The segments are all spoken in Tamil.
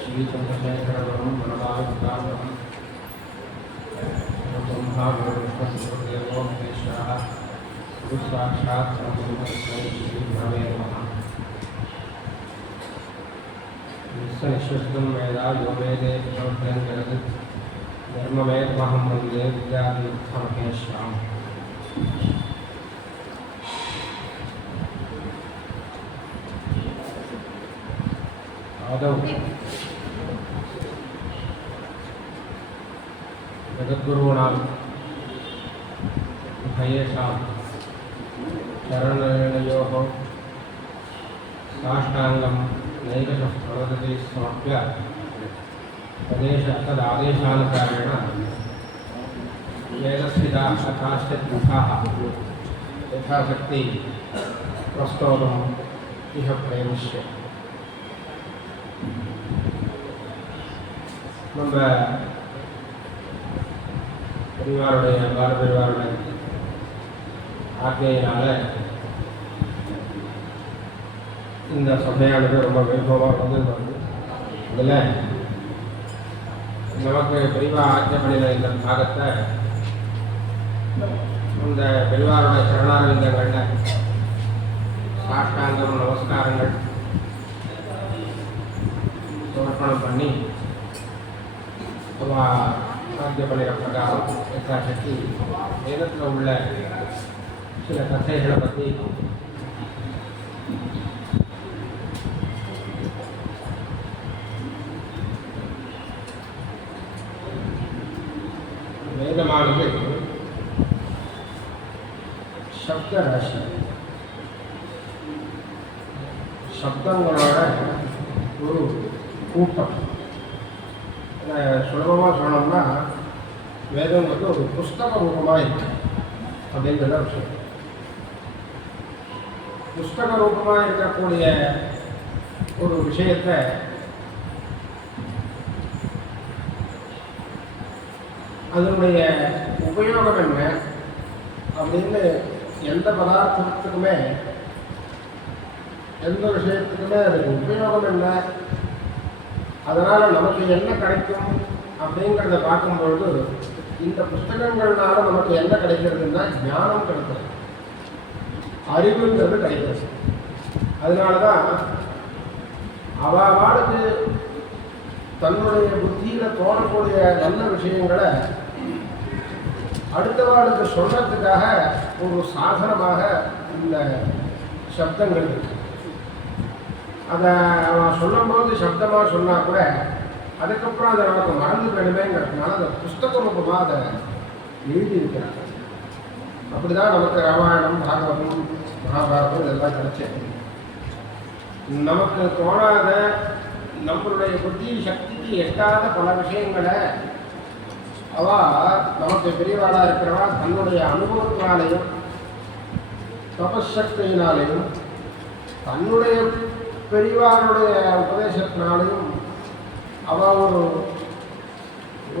श्रीचंद्रशेखरगुरुं मनवायुदासं ब्रह्मा गुरुसाक्षात् श्रीब्रह्मे नमः। निश्वसितं वेदा यो वेदे प्रवर्तयन् जगत् धर्मवेदमहं वन्दे विद्यातीर्थमहेश्वरम्। आदौ जगद्गुरूणां उभयेषां चरणयोः साष्टाङ्गं नैकशः प्रणतति समर्प्य तदादेशानुसारेण वेदस्थिताः काश्चित् मुखाः यथाशक्ति प्रस्तोतुम् इह प्रयमिष्ये। நம்ம பெரியவாருடைய பாரத பெரியவாருடைய ஆజ్ఞையினால இந்த சபையானது ரொம்ப வைபவமாக வந்து இதில் நமக்கு பெரியவா ஆஜ்ஞை பண்ணின இந்த பாகத்தை இந்த பெரியவாருடைய சரணாரவிந்தங்களில் சாஷ்டாங்கம் நமஸ்காரங்கள் சமர்ப்பணம் பண்ணி ஆஜ்ஞை பண்ணின பிரகாரம் யதாசக்தி வேதத்தில் உள்ள சில கதைகளை பற்றி வேதமானது சப்த ராசி, சப்தங்களோட ஒரு கூட்டம். சுலபமாக சொன்னோம்னா வேதம் வந்து ஒரு புஸ்தக ரூபமாக இருக்கு அப்படிங்கிறத விஷயம். புஸ்தக ரூபமாக இருக்கக்கூடிய ஒரு விஷயத்தை அதனுடைய உபயோகம் என்ன அப்படின்னு எந்த பதார்த்தத்துக்குமே எந்த விஷயத்துக்குமே அதுக்கு உபயோகம் என்ன, அதனால் நமக்கு என்ன கிடைக்கும் அப்படிங்கிறத பார்க்கும்பொழுது இந்த புஸ்தகங்கள்னால நமக்கு என்ன கிடைக்கிறதுன்னா ஞானம் கிடைக்கிறது, அறிவுங்கிறது கிடைக்கிறது. அதனால தான் அவளுக்கு தன்னுடைய புத்தியில் தோணக்கூடிய நல்ல விஷயங்களை அடுத்தவாளுக்கு சொல்றதுக்காக ஒரு சாதனமாக இந்த சப்தங்கள் இருக்கு. அதை அவன் சொல்லும்போது சப்தமாக சொன்னால் கூட அதுக்கப்புறம் அதை நமக்கு மறந்து போயிடுமேங்கிறதுனால அந்த புஸ்தக ரூபமாக அதை எழுதியிருக்கிறாங்க. அப்படி தான் நமக்கு ராமாயணம், பாகவதம், மகாபாரதம் இதெல்லாம் கிடைச்சது. நமக்கு தோணாத நம்மளுடைய புத்தி சக்திக்கு எட்டாத பல விஷயங்களை நமக்கு பெரியவாளாக இருக்கிறவா தன்னுடைய அனுபவத்தினாலேயும் தபசக்தியினாலேயும் தன்னுடைய பெரியவாளுடைய உபதேசத்தினாலையும்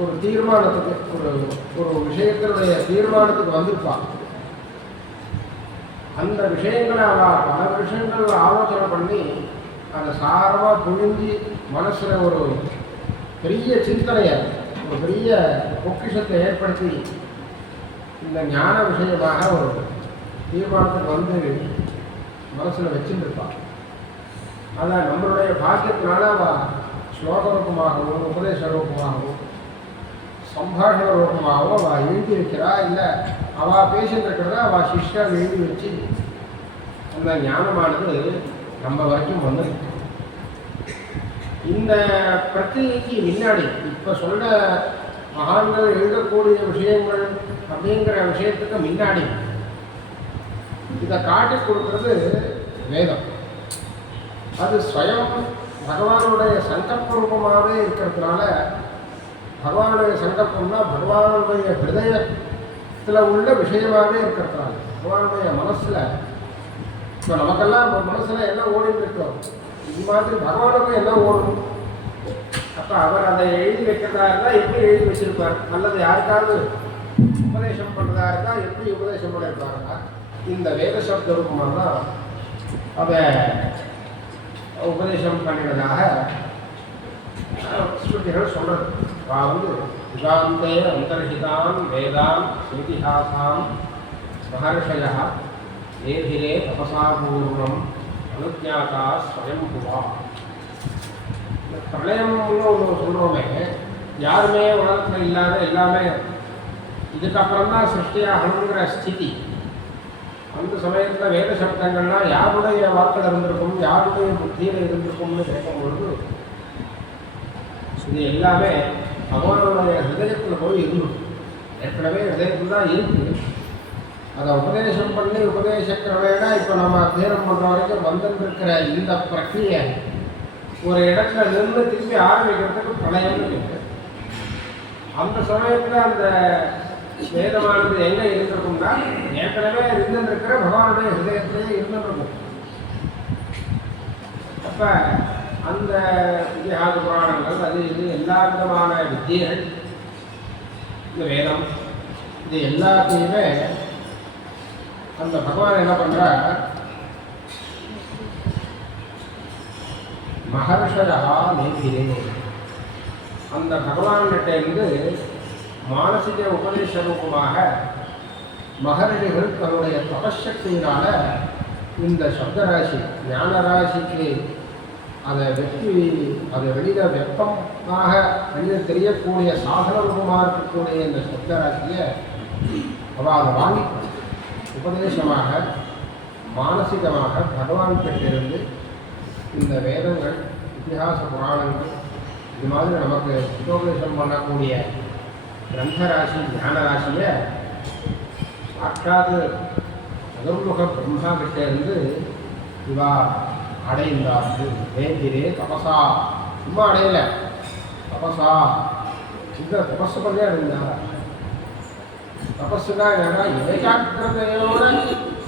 ஒரு தீர்மானத்துக்கு ஒரு விஷயத்தினுடைய தீர்மானத்துக்கு வந்திருப்பாள். அந்த விஷயங்களை பல விஷயங்கள் ஆலோசனை பண்ணி அதை சாரமாக புழிஞ்சி மனசில் ஒரு பெரிய சிந்தனையை, ஒரு பெரிய பொக்கிஷத்தை ஏற்படுத்தி இந்த ஞான விஷயமாக ஒரு தீர்மானத்துக்கு வந்து மனசில் வச்சுருப்பாள். அதை நம்மளுடைய பாக்கியத்தினால ஸ்லோக ரூபமாகவும் உபதேச ரூபமாகவும் சம்பாஷண ரூபமாகவும் எழுதியிருக்கிறா. இல்லை பேசிட்டு இருக்கிறதா சிஷ்யால் எழுதி வச்சு அந்த ஞானமானது நம்ம வரைக்கும் வந்திருக்கு. இந்த பிரக்கிரிக்கு முன்னாடி இப்போ சொல்ல மகான்கள் எழுதக்கூடிய விஷயங்கள் அப்படிங்கிற விஷயத்துக்கு முன்னாடி இதை காட்டி கொடுக்கறது வேதம். அது ஸ்வயம் பகவானுடைய சங்கல்ப ரூபமாகவே இருக்கிறதுனால பகவானுடைய சங்கல்பம்னா பகவானுடைய ஹிருதயத்தில் உள்ள விஷயமாகவே இருக்கிறதால பகவானுடைய மனசில் இப்போ நமக்கெல்லாம் மனசில் என்ன ஓடிட்டு இருக்கோம் இது மாதிரி பகவானுக்கும் என்ன ஓடும். அப்போ அவர் அதை எழுதி வைக்கிறதா இருந்தால் எப்படி எழுதி வச்சிருப்பார், அல்லது யாருக்காவது உபதேசம் பண்ணுறதா இருந்தால் எப்படி உபதேசம் பண்ணியிருப்பாருன்னா இந்த வேத சப்த ரூபமாக தான் அதை உபதேசம் பண்ணினதாக ஸ்ருதிகள் சொல்றது. அதாவது யுகாந்தே அந்தர்ஹிதான் வேதான் இதிஹாசாம் மகர்ஷயா ஏதிரே தபசாபூர்வம் அனுஜாதா ஸ்வயம்புவா. பிரளயம்னு ஒன்று சொல்கிறோமே, யாருமே உலகத்தில் இல்லாத எல்லாமே இதுக்கப்புறம் தான் சிருஷ்டியாகணுங்கிற ஸ்திதி. அந்த சமயத்தில் வேத சப்தங்கள்லாம் யாருடைய வாக்கில் இருந்திருக்கும், யாருடைய புத்தியில் இருந்திருக்கும்னு கேட்கும் பொழுது இது எல்லாமே பகவானுடைய ஹிருதயத்தில் போய் இருந்துடும். ஏற்கனவே ஹிருதயத்தில் தான் இருக்குது. அதை உபதேசம் பண்ணி உபதேசக்கிறவேனா இப்போ நம்ம அத்தியனம் பண்ணுற வரைக்கும் வந்துருக்கிற இந்த பிரக்ரியை ஒரு இடத்துல நின்று திருப்பி ஆரம்பிக்கிறதுக்கு பிரளயம்னு இருக்கு. அந்த சமயத்தில் அந்த வேதமானது எங்கே இருந்திருக்கும்னா ஏற்கனவே இருந்துருக்கிற பகவானுடைய ஹிருதயத்திலேயே இருந்துருக்கும். அப்போ அந்த இதிகாச புராணங்கள் அது இது எல்லா விதமான வித்தியைகள் இந்த வேதம் இது எல்லாத்தையுமே அந்த பகவான் என்ன பண்ணுறார், மகர்ஷயா நேபிரே அந்த பகவான்கிட்டேருந்து மானசிக உபதேச ரூபமாக மகர்ஷிகள் தன்னுடைய தபசக்தியினால இந்த சப்தராசி ஞானராசிக்கு அதை அதை வெளியில் வெப்பமாக வெளியில் தெரியக்கூடிய சாதன ரூபமாக இருக்கக்கூடிய இந்த சப்தராசியை அவள் அதை வாங்கி உபதேசமாக மானசிகமாக பகவான் கிட்டிருந்து இந்த வேதங்கள் இதிகாச புராணங்கள் இது மாதிரி நமக்கு உபதேசம் பண்ணக்கூடிய கிரந்தராசி ஞானராசியை சாட்சாத் சதுர்முக பிரம்மா கிட்டேருந்து இவா அடைந்தார்கள். வேதிரே தபசா, சும்மா அடையலை, தபசா இந்த தபஸு பண்ணி அடைந்தார். தபஸுனா என்னன்னா ஏகாக்கிரதையோட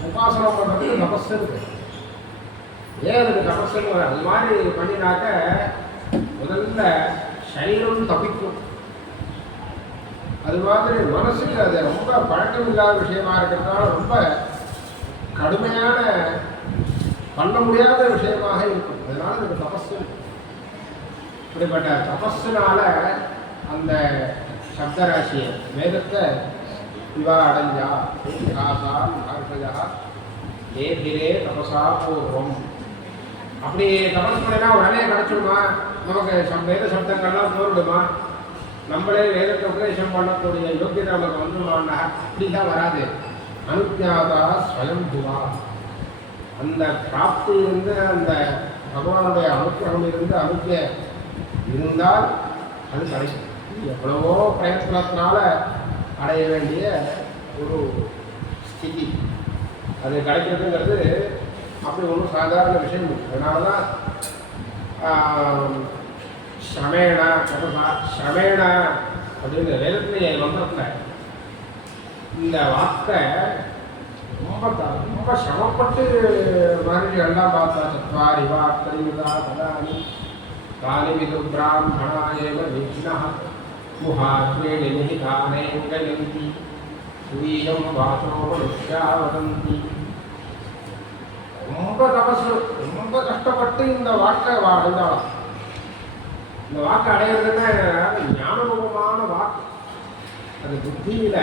உபாசனம் பண்ணுறதுக்கு தபஸ் இருக்கு. ஏன் அதுக்கு தபஸுன்னு அது மாதிரி பண்ணினாக்க முதல்ல சரீரம் தப்பிக்கும். அது மாதிரி மனசுக்கு அது ரொம்ப பழக்கம் இல்லாத விஷயமா இருக்கிறதுனால ரொம்ப கடுமையான பண்ண முடியாத விஷயமாக இருக்கும். அதனால அதுக்கு தபஸு. இப்படிப்பட்ட தபஸுனால அந்த சப்தராசியை வேதத்தை இவா அடைஞ்சா இதிகாசா மகர்ஷயா ஏபிரே தபசா பூர்வம். அப்படி தபஸ் பண்ணினா உடனே கிடச்சிடுமா, நமக்கு வேத சப்தங்கள்லாம் தோறிடுமா, நம்மளே வேதத்தை உபதேசம் பண்ணக்கூடிய யோக்கியதை நமக்கு வந்துடுமான்னா அப்படிதான் வராது. அனுஜாதா ஸ்வயம்புவா அந்த பிராப்தி இருந்து அந்த பகவானுடைய அனுக்கிரகம் இருந்து அனுக்கிய இருந்தால் அது கிடைக்கும். எவ்வளவோ பிரயத்னத்தினால அடைய வேண்டிய ஒரு ஸ்திதி அது கிடைக்கிறதுங்கிறது அப்படி ஒன்றும் சாதாரண விஷயம் இல்லை. அதனால தான் ஷமேணா ஷமேணா அப்படின்னு வேதத்திலேயே மந்திரத்தில் இந்த வார்த்தை ரொம்ப சிரமப்பட்டு மகர்ஷிகள்லாம் பார்த்தா. சத்வாரி வார்த்தையுதா பதானி காலிமிது பிராமணாயேவ விக்னா முகாத்வேணி நிஹிதானேங்கயந்தி சுவீயம் வாசோ மனுஷ்யா வதந்தி. ரொம்ப தபசு, ரொம்ப கஷ்டப்பட்டு இந்த வாக்கை அடைந்தாலும். இந்த வாக்கை அடையிறதுன்னா ஞானபூர்வமான வாக்கு. அது புத்தியில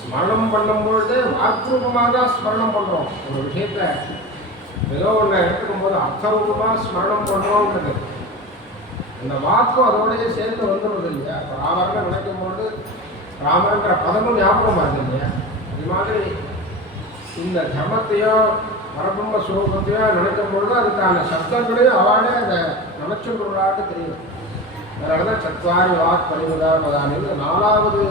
ஸ்மரணம் பண்ணும்பொழுது வாக்குரூபமாக தான் ஸ்மரணம் பண்ணுறோம். ஒரு விஷயத்தை ஏதோ ஒன்று எடுத்துக்கும் போது அர்த்தரூபமாக ஸ்மரணம் பண்ணுறோங்கிறது அந்த வாக்கும் அதோடய சேர்ந்து வந்துடுறது இல்லையா. இப்போ ராமர்னு நினைக்கும் போது ராமருங்கிற பதமும் ஞாபகம் வருது இல்லையா. இது மாதிரி இந்த தர்மத்தையோ பரபிரம்ம ஸ்வரூபத்தையோ நினைக்கும் பொழுது அதுக்கான சப்தங்களையும் அவளே அதை நினைச்சுள்ளாட்டு தெரியும். அதனால தான் சத்வாரி வாக் பரிமுதா பதானின்னு 4வது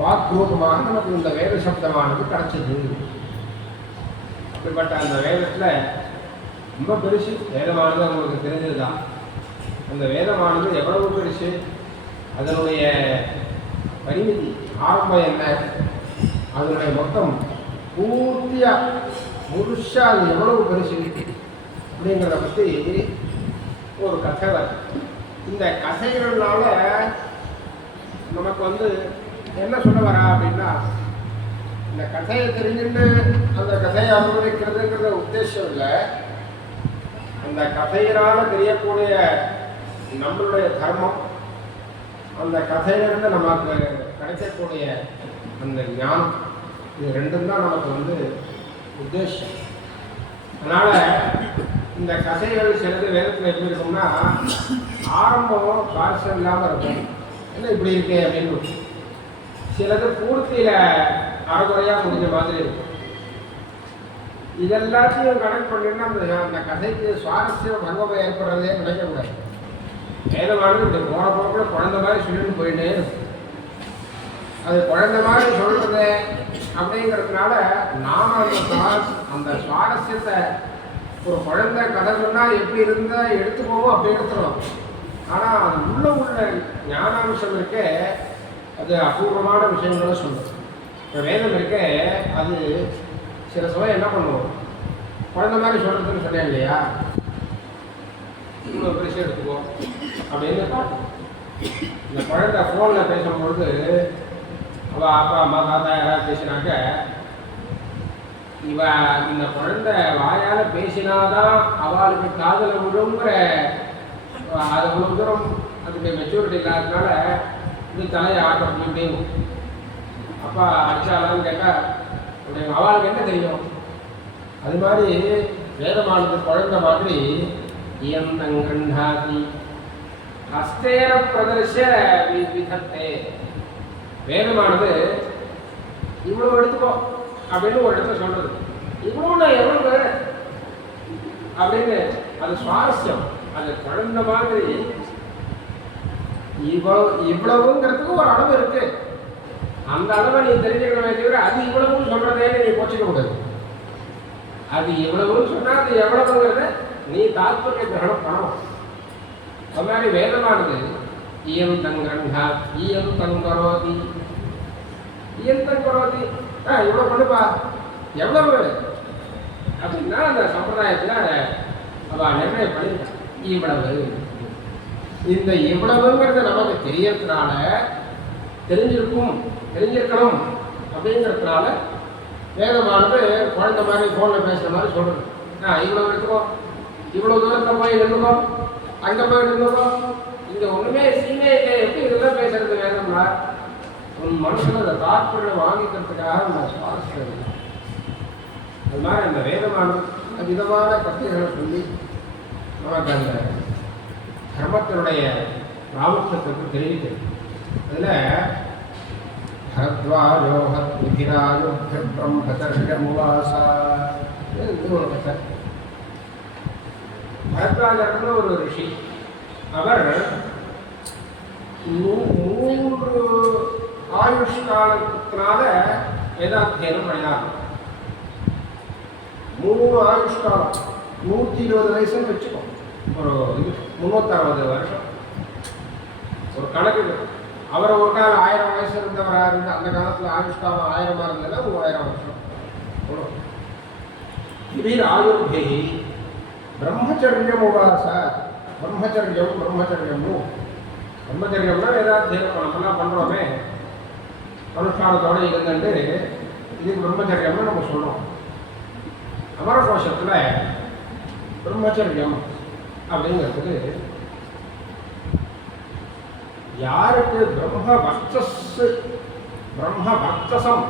வாக் ரூபமாக நமக்கு இந்த வேத சப்தமானது கிடைச்சது. அப்படிப்பட்ட அந்த வேதத்தில் ரொம்ப பெருசு வேதமானது உங்களுக்கு தெரிஞ்சது தான். அந்த வேதமானது எவ்வளவு பெருசு, அதனுடைய பரிமிதி ஆரம்பம் என்ன, அதனுடைய மொத்தம் பூர்த்தியாக முழுசாக அது எவ்வளவு பெருசு அப்படிங்கிறத பற்றி ஒரு கதை வருது. இந்த கதைகள்னால நமக்கு என்ன சொல்ல வரா அப்படின்னா, இந்த கதையை தெரிஞ்சுட்டு அந்த கதையை அனுபவிக்கிறதுங்கிற உத்தேசம் இல்லை. அந்த கதையினால் தெரியக்கூடிய நம்மளுடைய தர்மம், அந்த கதையிலிருந்து நமக்கு கிடைக்கக்கூடிய அந்த ஞானம், இது ரெண்டும் தான் நமக்கு உத்தேசம். அதனால் இந்த கதைகள் சிலது வேதத்தில் எப்படி இருக்கும்னா, ஆரம்பம் சுவாரஸ்யம் இல்லாமல் இருக்கும். என்ன இப்படி இருக்கே அப்படின்னு. சிலது பூர்த்தியில் அறகுறையாக முடிஞ்ச மாதிரி இருக்கும். இதெல்லாத்தையும் கனெக்ட் பண்ணினா அந்த கதைக்கு சுவாரஸ்யம் பங்கமாக ஏற்படுறதே நினைக்கக்கூடாது. வேதமானது இப்படி போன போக்கில் குழந்தை மாதிரி சொல்லிட்டு போயிட்டே இருக்கும். அது குழந்தை மாதிரி சொல்கிறது அப்படிங்கிறதுனால நாம் அந்த சுவாரஸ்யத்தை ஒரு குழந்தை கதை சொன்னால் எப்படி இருந்தால் எடுத்துக்கோவோம் அப்படி எடுத்துடும். ஆனால் அது உள்ள ஞானாம்சம் இருக்க அது அபூர்வமான விஷயங்களை சொல்லும். இப்போ வேதம் இருக்க அது சில சமயம் என்ன பண்ணுவோம், குழந்தை மாதிரி சொல்கிறதுன்னு சொன்னேன் இல்லையா, இவ்வளோ பெருசாக எடுத்துக்கோ அப்படின்னு பார்ப்போம். இந்த குழந்தை ஃபோனில் பேசும்பொழுது அவள் அப்பா அம்மா தாத்தா யாராவது பேசினாக்க, இந்த குழந்தை வாயால் பேசினாதான் அவளுக்கு காதல விழுங்கிற அது அவ்வளோ தூரம் அதுக்கு மெச்சூரிட்டி இல்லாததுனால இது தலையை ஆட்டம் இப்படியும். அப்பா அடிச்சாலான்னு கேட்டால் அவளுக்கு என்ன தெரியும். அது மாதிரி வேதமானது குழந்தை மாதிரி இயந்தங்கண்டாதி ஹஸ்தேன பிரதர்ஷ விதத்தே. வேதமானது இவ்வளோ எடுத்துக்கோ அப்படின்னு ஒரு இடத்துல சொல்றது. இவ்வளோ எவ்வளவு அப்படின்னு அது சுவாரஸ்யம். அது குழந்தை மாதிரி இவ்வளவுங்கிறதுக்கு ஒரு அளவு இருக்கு. அந்த அளவை நீ தெரிஞ்சுக்கணுமே தவிர அது இவ்வளவுன்னு சொல்றதே நீ போச்சுக்க கூடாது. அது இவ்வளவுன்னு சொன்னா அது எவ்வளவுங்கிறத நீ தாத்பரிய கிரகணம் பண்ணணும். அது மாதிரி வேதமானது இயம் தங்கரண்டா இயம் தங்கரோதி இயம் தங்கரோதி இவ்வளவு பண்ணுப்பா எவ்வளவு அப்படின்னா அந்த சம்பிரதாயத்தில் அவ நிர்ணயம் பண்ணியிருக்கான். இவ்வளவு இந்த இவ்வளவுங்கிறது நமக்கு தெரியறதுனால தெரிஞ்சிருக்கணும் அப்படிங்கிறதுனால வேதமானது குழந்தை மாதிரி ஃபோனில் பேசுகிற மாதிரி சொல்கிறது. இவ்வளோ எடுத்துக்கோ, இவ்வளோ தூரத்தில் போய் நின்றுக்கோ, அங்கே போய் நின்றுக்கோ, இங்கே ஒன்றுமே சீனே இல்லை. எப்படி இதெல்லாம் பேசுறது வேதம்னா உன் மனசில் அந்த தாற்பயம் வாங்கிக்கிறதுக்காக நான் சுவாரஸ்யம். அது மாதிரி அந்த வேதமானது விதமான கருத்துக்களை சொல்லி நமக்கு அந்த தர்மத்தினுடைய பிராமுக்கியத்திற்கு தெரிவிக்கிறது. அதில் பரத்வாஜோஹத் விதிராயுத்த பிரம்மதர்ஷமுவாசா ஒரு கதை. பரத்வாஜர்னு ஒரு ரிஷி. அவர் 3 ஆயுஷ் காலத்தினால வேதாத்தியனம் பண்ணினார். 3 ஆயுஷ் காலம் 120 வயசுன்னு வச்சுக்கோ. ஒரு 360 வருஷம் ஒரு கணக்கு. அவர் ஒரு காலம் 1000 வயசு இருந்தவராக இருந்து அந்த காலத்தில் ஆயுஷ்காலம் 1000 இருந்ததுன்னா 3000 வருஷம். திடீர் ஆயுர்பி பிரம்மச்சரியம் உபாச. பிரம்மச்சரியம்னா வேதாத்தியனம் நம்மளாம் பண்ணுறோமே அனுஷ்டானத்தோடு இருந்துட்டு இது பிரம்மச்சரியம்னு நம்ம சொல்கிறோம். அமர கோஷத்தில் பிரம்மச்சரியம் அப்படிங்கிறதுக்கு யாருக்கு பிரம்மவர்ச்சசம்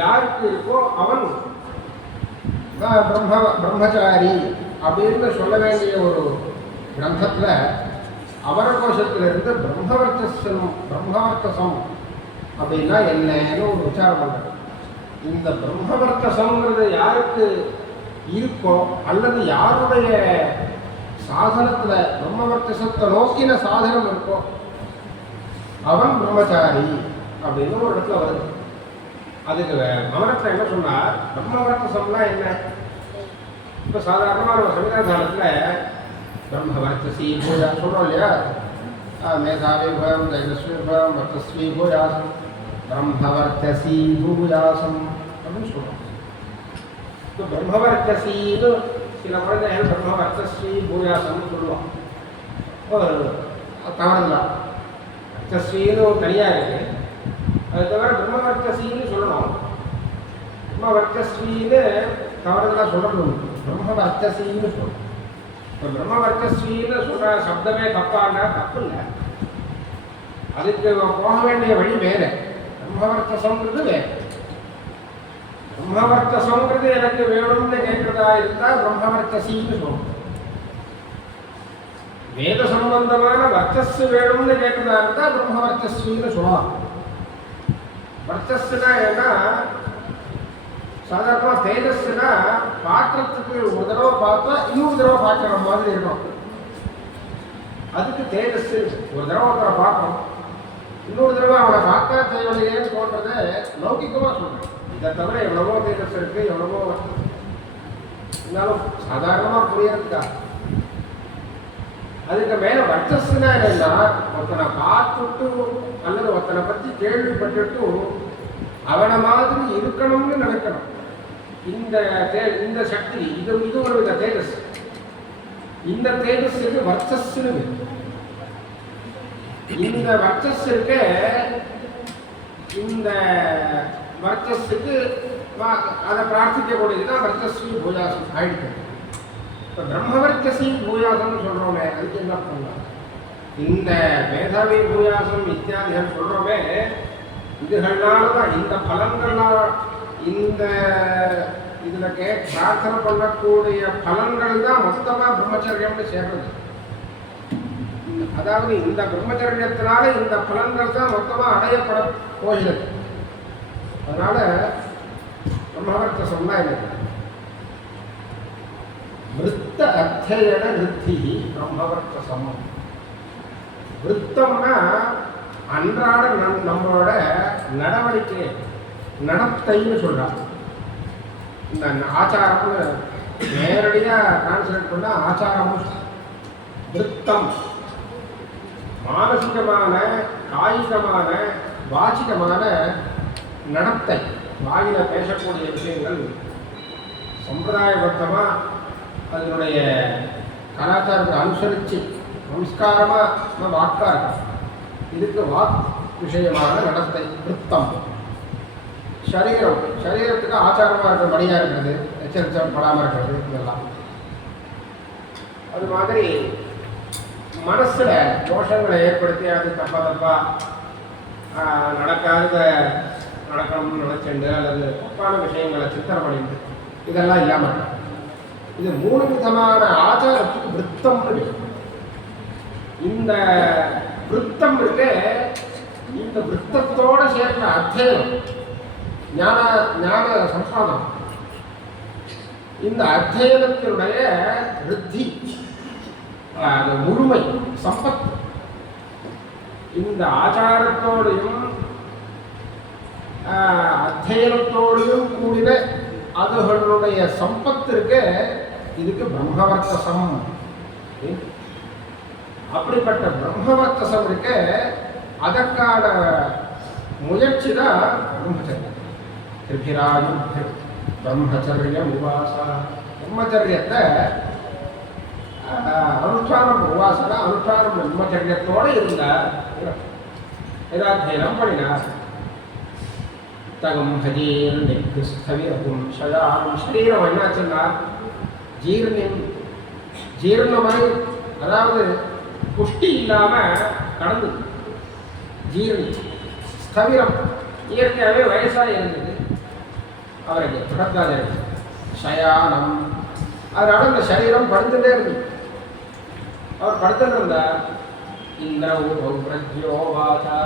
யாருக்கு இருக்கோ அவன் பிரம்மச்சாரி அப்படின்னு சொல்ல வேண்டிய ஒரு கிரந்தத்தில் அமர கோஷத்திலிருந்து பிரம்மவர்ச்சசம் அப்படின்னா என்னன்னு ஒரு விசாரம் பண்ணுறது. இந்த பிரம்மவர்ச்சசம்ங்கிறது யாருக்கு இருக்கோ அல்லது யாருடைய சாதனத்தில் பிரம்மவர்ச்சசத்தை நோக்கின சாதனம் இருக்கோ அவன் பிரம்மச்சாரி அப்படின்னு ஒரு இடத்துல வருது. அதுக்கு அமரத்தில் என்ன சொன்னார், பிரம்மவர்ச்சசம்னா என்ன? இப்போ சாதாரணமாக நம்ம சங்கர காலத்தில் பிரம்மவர்ச்சசி பூஜா சொல்கிறோம் இல்லையா, மேதாவிபுரம் தைரஸ்வீபுரம் வர்த்தஸ்வீ பூயாசம் பிரம்மவர்த்தசி பூயாசம் அப்படின்னு சொல்கிறோம். இப்போ பிரம்மவர்த்தசின்னு சில குழந்தைகள் பிரம்மவர்த்தஸ்வீ பூயாசம்னு சொல்லுவான். தவறுதான். வர்த்தஸ்வீன்னு தனியாக இருக்குது. அது தவிர பிரம்மவர்த்தசின்னு சொல்லணும். பிரம்மவர்த்தஸ்வீன்னு தவறுதலாக சொல்கிறது உண்டு. பிரம்மவர்த்தசின்னு சொல்லணும். இப்போ பிரம்மவர்த்தஸ்வீன்னு சொல்கிற சப்தமே தப்பானா தப்பு இல்லை. அதுக்கு போக வேண்டிய வழி வேறு. பிரம்மவர்த்தசங்கிறது வேறு. பிரம்மவர்த்தசங்கிறது எனக்கு வேணும்னு கேட்கிறதா இருந்தால் பிரம்மவர்த்தசின்னு சொல்லணும். வேத சம்பந்தமான வர்த்தஸ் வேணும்னு கேட்கிறதா இருந்தால் பிரம்மவர்த்தஸ்வின்னு சொல்லலாம். வர்த்தஸ்னா ஏன்னா சாதாரணமாக தேஜஸ்னா பார்க்கறதுக்கு ஒரு தடவை பார்த்தா இன்னொரு தடவை பார்க்குற மாதிரி இருக்கும். அதுக்கு தேஜஸ் ஒரு தடவை ஒருத்தரை பார்க்கணும், இன்னொரு தடவை அவனை பார்த்தா தேவையில்லையேன்னு சொல்றத லௌகிகமாக சொல்றேன். இதை தவிர எவ்வளவோ தேஜஸ் இருக்கு, எவ்வளவோ வர்த்தஸ் இருந்தாலும் சாதாரணமாக புரியறதுக்கா. அதுக்கு மேலே வர்த்தஸ்னா என்னன்னா ஒருத்தனை பார்த்துட்டு அல்லது ஒருத்தனை பற்றி கேள்விப்பட்டுட்டு அவனை மாதிரி இருக்கணும்னு நினைக்கணும். இந்த சக்தி இது ஒரு வித தேஜஸ். இந்த தேஜஸுக்கு வர்ச்சஸ்ன்னு இந்த வர்ச்சஸ் இருக்க இந்த வர்ச்சஸுக்கு அதை பிரார்த்திக்கக்கூடியதுதான் வர்ச்சஸ்வி பூஜாசம் ஆயிடுச்சு. இப்போ பிரம்மவர்ச்சசி பூயாசம்னு சொல்கிறோமே, அதுக்கு என்ன பண்ணலாம்? இந்த மேதாவி பூயாசம் இத்தியாதிகள் சொல்கிறோமே, இதுகள்னால தான் இந்த பலன்கள்லாம் இந்த இதில் பிரார்த்தனை பண்ணக்கூடிய பலன்கள் தான் மொத்தமாக பிரம்மச்சரியம்னு சேர்றது. அதாவது இந்த பிரம்மச்சரியத்தினால இந்த பலன்கள் தான் மொத்தமாக அடையப்பட போகிறது. அதனால பிரம்மவர்ச்சசம்னா என்ன? விருத்த அத்தியன விருத்தி பிரம்மவர்ச்சசம். விருத்தம்னா அன்றாட நம்மளோட நடவடிக்கை நடத்தைன்னு சொல்றாங்க. இந்த ஆச்சாரம்னு நேரடியாக டிரான்ஸ்லேட் பண்ண ஆச்சாரம்னு விருத்தம் மானசிகமான, காய்கமான, வாச்சிகமான நடத்தை, வாயில பேசக்கூடிய விஷயங்கள் சம்பிரதாயபத்தமாக அதனுடைய கலாச்சாரத்தை அனுசரித்து நமஸ்காரமாக வாக்கா இருக்கும். இதுக்கு வாக் விஷயமான நடத்தை விருத்தம். சரீரத்துக்கு ஆச்சாரமாக இருக்கிற மடியாக இருக்கிறது, எச்சரிச்சம் படாமல் இருக்கிறது, இதெல்லாம். அது மாதிரி மனசில் தோஷங்களை ஏற்படுத்தி அது தப்பாக நடக்காத நடக்கணும்னு நினைச்சுண்டு அல்லது தப்பான விஷயங்களை சிந்தனை பண்ணிட்டு இதெல்லாம் இல்லாமல் இருக்கும். இது 3 விதமான ஆச்சாரத்துக்கு விருத்தம்னு இருக்கு. இந்த விருத்தம் இருக்கு. இந்த விருத்தத்தோட சேர்ந்த அத்தியனம் ஞான சம்சாதம். இந்த அத்தியனத்தினுடைய விருத்தி, முழுமை, சம்பத்து இந்த ஆச்சாரத்தோடையும் அத்தியனத்தோடையும் கூடின அதுகளுடைய சம்பத்திற்கு இதுக்கு பிரம்மவர்த்தசம். அப்படிப்பட்ட பிரம்மவர்த்தசம் இருக்க அதற்கான முயற்சி தான் பிரம்மச்சரியம். திரிபிராயும் பிரம்மச்சரியம் உபாசா. பிரம்மச்சரியத்தை அனுஷ்டானம் உபாசனா அனுஷ்டானம் பிரம்மச்சரியத்தோடு இருந்தார். ஏதாத்தியனம் பண்ணினார். தகம் ஹரீர் நிகிருஷ்டவிரகும் ஷயாம். சரீரம் என்னாச்சுன்னா ஜீர்ணமாய், அதாவது புஷ்டி இல்லாமல் கடந்து ஜீர்ணி. ஸ்தவிரம் இயற்கையாகவே வயசாக இருந்தது அவருக்கு, தொடர்ந்தாத இருக்கு. சயானம், அதனால இந்த சரீரம் படுத்துட்டே இருந்தது. அவர் படுத்துட்டு இருந்தார். இந்திரௌபிரஜ்யோவாசா.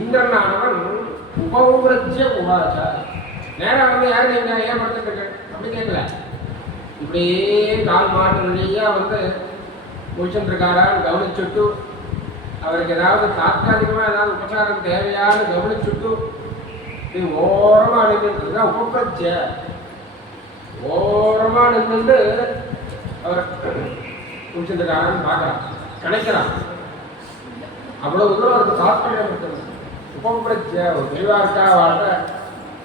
இந்திரனானவன் உபௌபிரஜ்ய உவாசா. நேராக வந்து யார் நீங்கள் ஏன் படுத்துட்டு இருக்க அப்படி கேட்கல. இப்படியே கால் மாட்டு வழியாக வந்து முடிச்சுட்டுருக்காரான்னு கவனிச்சுட்டு அவருக்கு ஏதாவது தாற்காலிகமாக ஏதாவது உபச்சாரம் தேவையான்னு கவனிச்சுட்டு ஓரமாக நின்றுட்டு தான் உபப்பிரஜ்ய. ஓரமாக நின்று அவர் முடிச்சுட்டுருக்காரான்னு பார்க்குறான், கணக்கிறான். அவ்வளவு தூரம் அதுக்கு தாற்பயம் இருக்குது. உபபிரஜ்ய ஒரு தெளிவாக இருக்கா வாழ்க்கை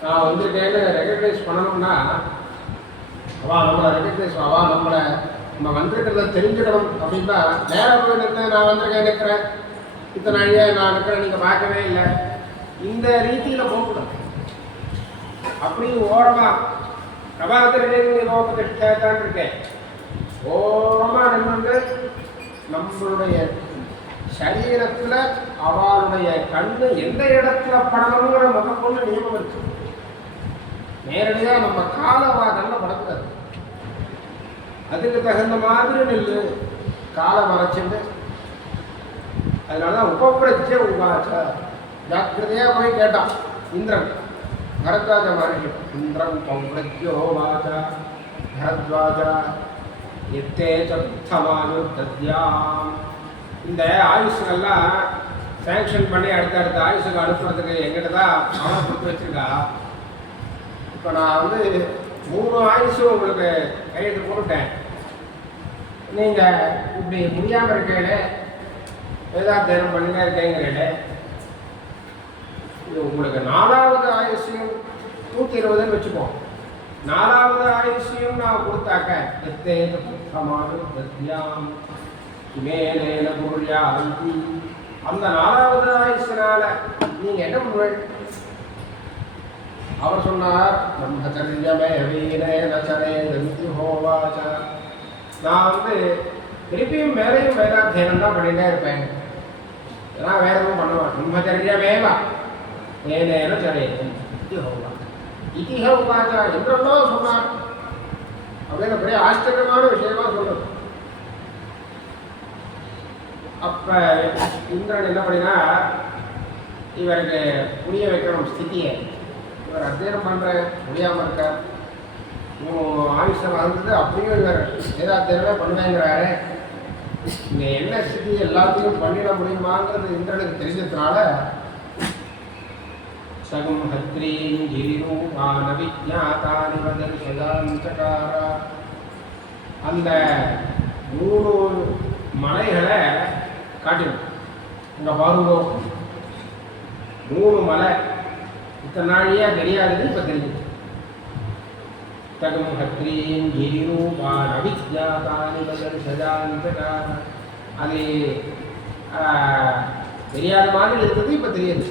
நான் வந்திருக்கேன்னு ரெகக்னைஸ் பண்ணணும்னா அவள் நம்மளை ரெகக்னைஸ் அவள் நம்மளை நம்ம வந்திருக்கிறத தெரிஞ்சுக்கணும் அப்படின்னா நேராக போய் நின்று நான் வந்திருக்கேன் நிற்கிறேன் இத்தனை நாளையே நான் நிற்கிறேன் நீங்கள் பார்க்கவே இல்லை இந்த ரீதியில் போகக்கூடாது. அப்படி ஓரமாக பிரபாகத்திற்கான் இருக்கேன் ஓரமாக நின்று நம்மளுடைய சரீரத்தில் அவளுடைய கண்ணு எந்த இடத்துல படணுங்கிற முதற்கொண்டு நியமம் இருக்கு. நேரடியாக நம்ம கண்ணில் படக்கூடாது. அதுக்கு தகுந்த மாதிரி நெல் காலை மறைச்சிட்டு அதனால தான் உபபிரஜ்ய உவாச்ச ஜாக்கிரதையாக போய் கேட்டான் இந்திரன் பரத்வாஜ மகர்ஷி. இந்திரம் பௌப்ரஜ்யோ வாச்ச பரத்வாஜா எத்தே சமானுத்யாம். இந்த ஆயுஷுகள்லாம் சேங்ஷன் பண்ணி அடுத்த ஆயுஷுக்கு அனுப்புறதுக்கு எங்கிட்ட தான் அவனை கொடுத்து வச்சிருக்கா. இப்போ நான் 3 ஆயுஷும் உங்களுக்கு கையெழுத்து போட்டுட்டேன். நீங்கள் இப்படி முடியாமல் இருக்கீங்களே வேதாத்தியனம் பண்ணிதான் இருக்கீங்களே இது உங்களுக்கு 4வது ஆயுஷையும் 120ன்னு வச்சுப்போம். 4வது ஆயுஷையும் நான் கொடுத்தாக்க எத்தேத புத்தமானு தத்யாம் இமேலேன பொருளியா அந்த 4வது ஆயுஷனால நீங்கள் என்ன பண்ணுவீங்க? அவர் சொன்னார் பிரம்மச்சரியமே வீரேனச்சரே ஹோவாச்ச. நான் திருப்பியும் மேலையும் வேதாத்தியனம் தான் பண்ணிட்டே இருப்பேன். நான் வேற எதுவும் பண்ணுவேன். பிரம்மச்சரியமேவா ஏனேன சரே ஹோவா இதிஹ உவாச்சா என்றெல்லாம் சொன்னார். அப்படின்னு அப்படியே ஆச்சரியமான விஷயமா சொல்றது. அப்ப இந்திரன் என்ன பண்ணினா இவருக்கு புரிய வைக்கணும் ஸ்திதியை. இவர் அத்தியனம் பண்ணுற முடியாமல் இருக்கார். ஆயுஷம் வளர்ந்தது அப்படியும் இவர் வேதாத்தியனமே பண்ணுவேங்கிறாரு. இங்கே என்ன ஸ்திதி எல்லாத்தையும் பண்ணிட முடியுமாங்கிறது இந்திரனுக்கு தெரிஞ்சதுனால சகம் ஹத்ரீம் கிரிரூபான விஜ்ஞாதானி வதர்ஷயாந்தகாரா அந்த 3 மலைகளை காட்டினோம். இங்கே பாருங்க 3 மலை இத்தனை நாளையாக தெரியாதது இப்போ தெரியுது. தகம் ஹத்ரீம் கிரிரூபான அவிஜ்ஞாதானி வதர்ஷயாந்தகார அது தெரியாத மாதிரி இருக்கிறது இப்போ தெரியுது.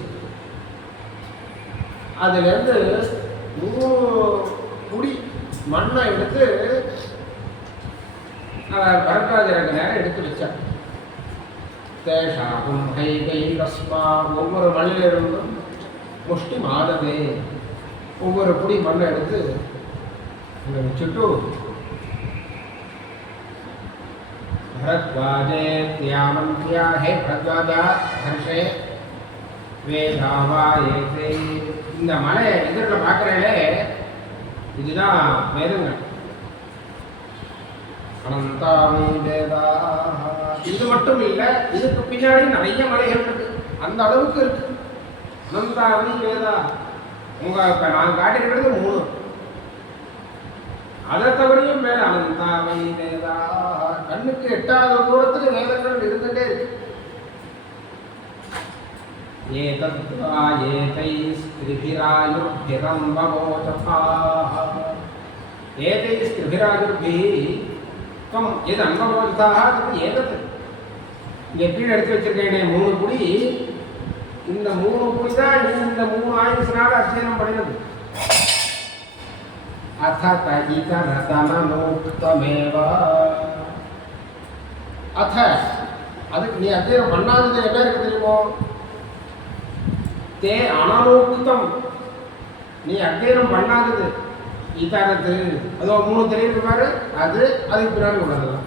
அதுலேருந்து 3 குடி மண்ணை எடுத்து பரத்வாஜருக்கு நேரம் எடுத்து வச்சார். தேஷாகும் ஹைகை கஸ்மா ஒவ்வொரு மண்ணிலிருந்தும் முஷ்டி மாதவே ஒவ்வொரு குடி மண்ணை எடுத்து அங்கே வச்சுட்டு பரத்வாஜே தியாமந்தியா ஹே பரத்வாஜா ஹர்ஷே வேதாவா ஏதே இந்த மலை எதிரில் பார்க்குறே இதுதான் வேதங்கள். அனந்தாமி வேதா இது மட்டும் இல்லை இதுக்கு பின்னாடி நிறைய மலைகள் இருக்கு. அந்த அளவுக்கு இருக்கு. அனந்தாமி வேதா இப்போ நான் காட்டியிருக்கிறது 3 அதை தவிரையும் மேலே அனந்தாமி வேதா கண்ணுக்கு எட்டாத தூரத்துக்கு வேதங்கள் இருந்துகிட்டே இருக்கு. எப்படி எடுத்து வச்சிருக்கேன் 3 குடி. இந்த 3 குடி தான் இந்த 3 ஆயுஷனால அத்தியனம் பண்ணினது. அதுக்கு நீ அத்தியனம் பண்ணாதது என்ன இருக்கு தெரியுமோ? தே அனலோக்தம் நீ அத்தியனம் பண்ணாதது ஈதானத்து அதோ 3 தெரியுது பாரு அது அதுக்கு பின்னாடி உள்ளதெல்லாம்.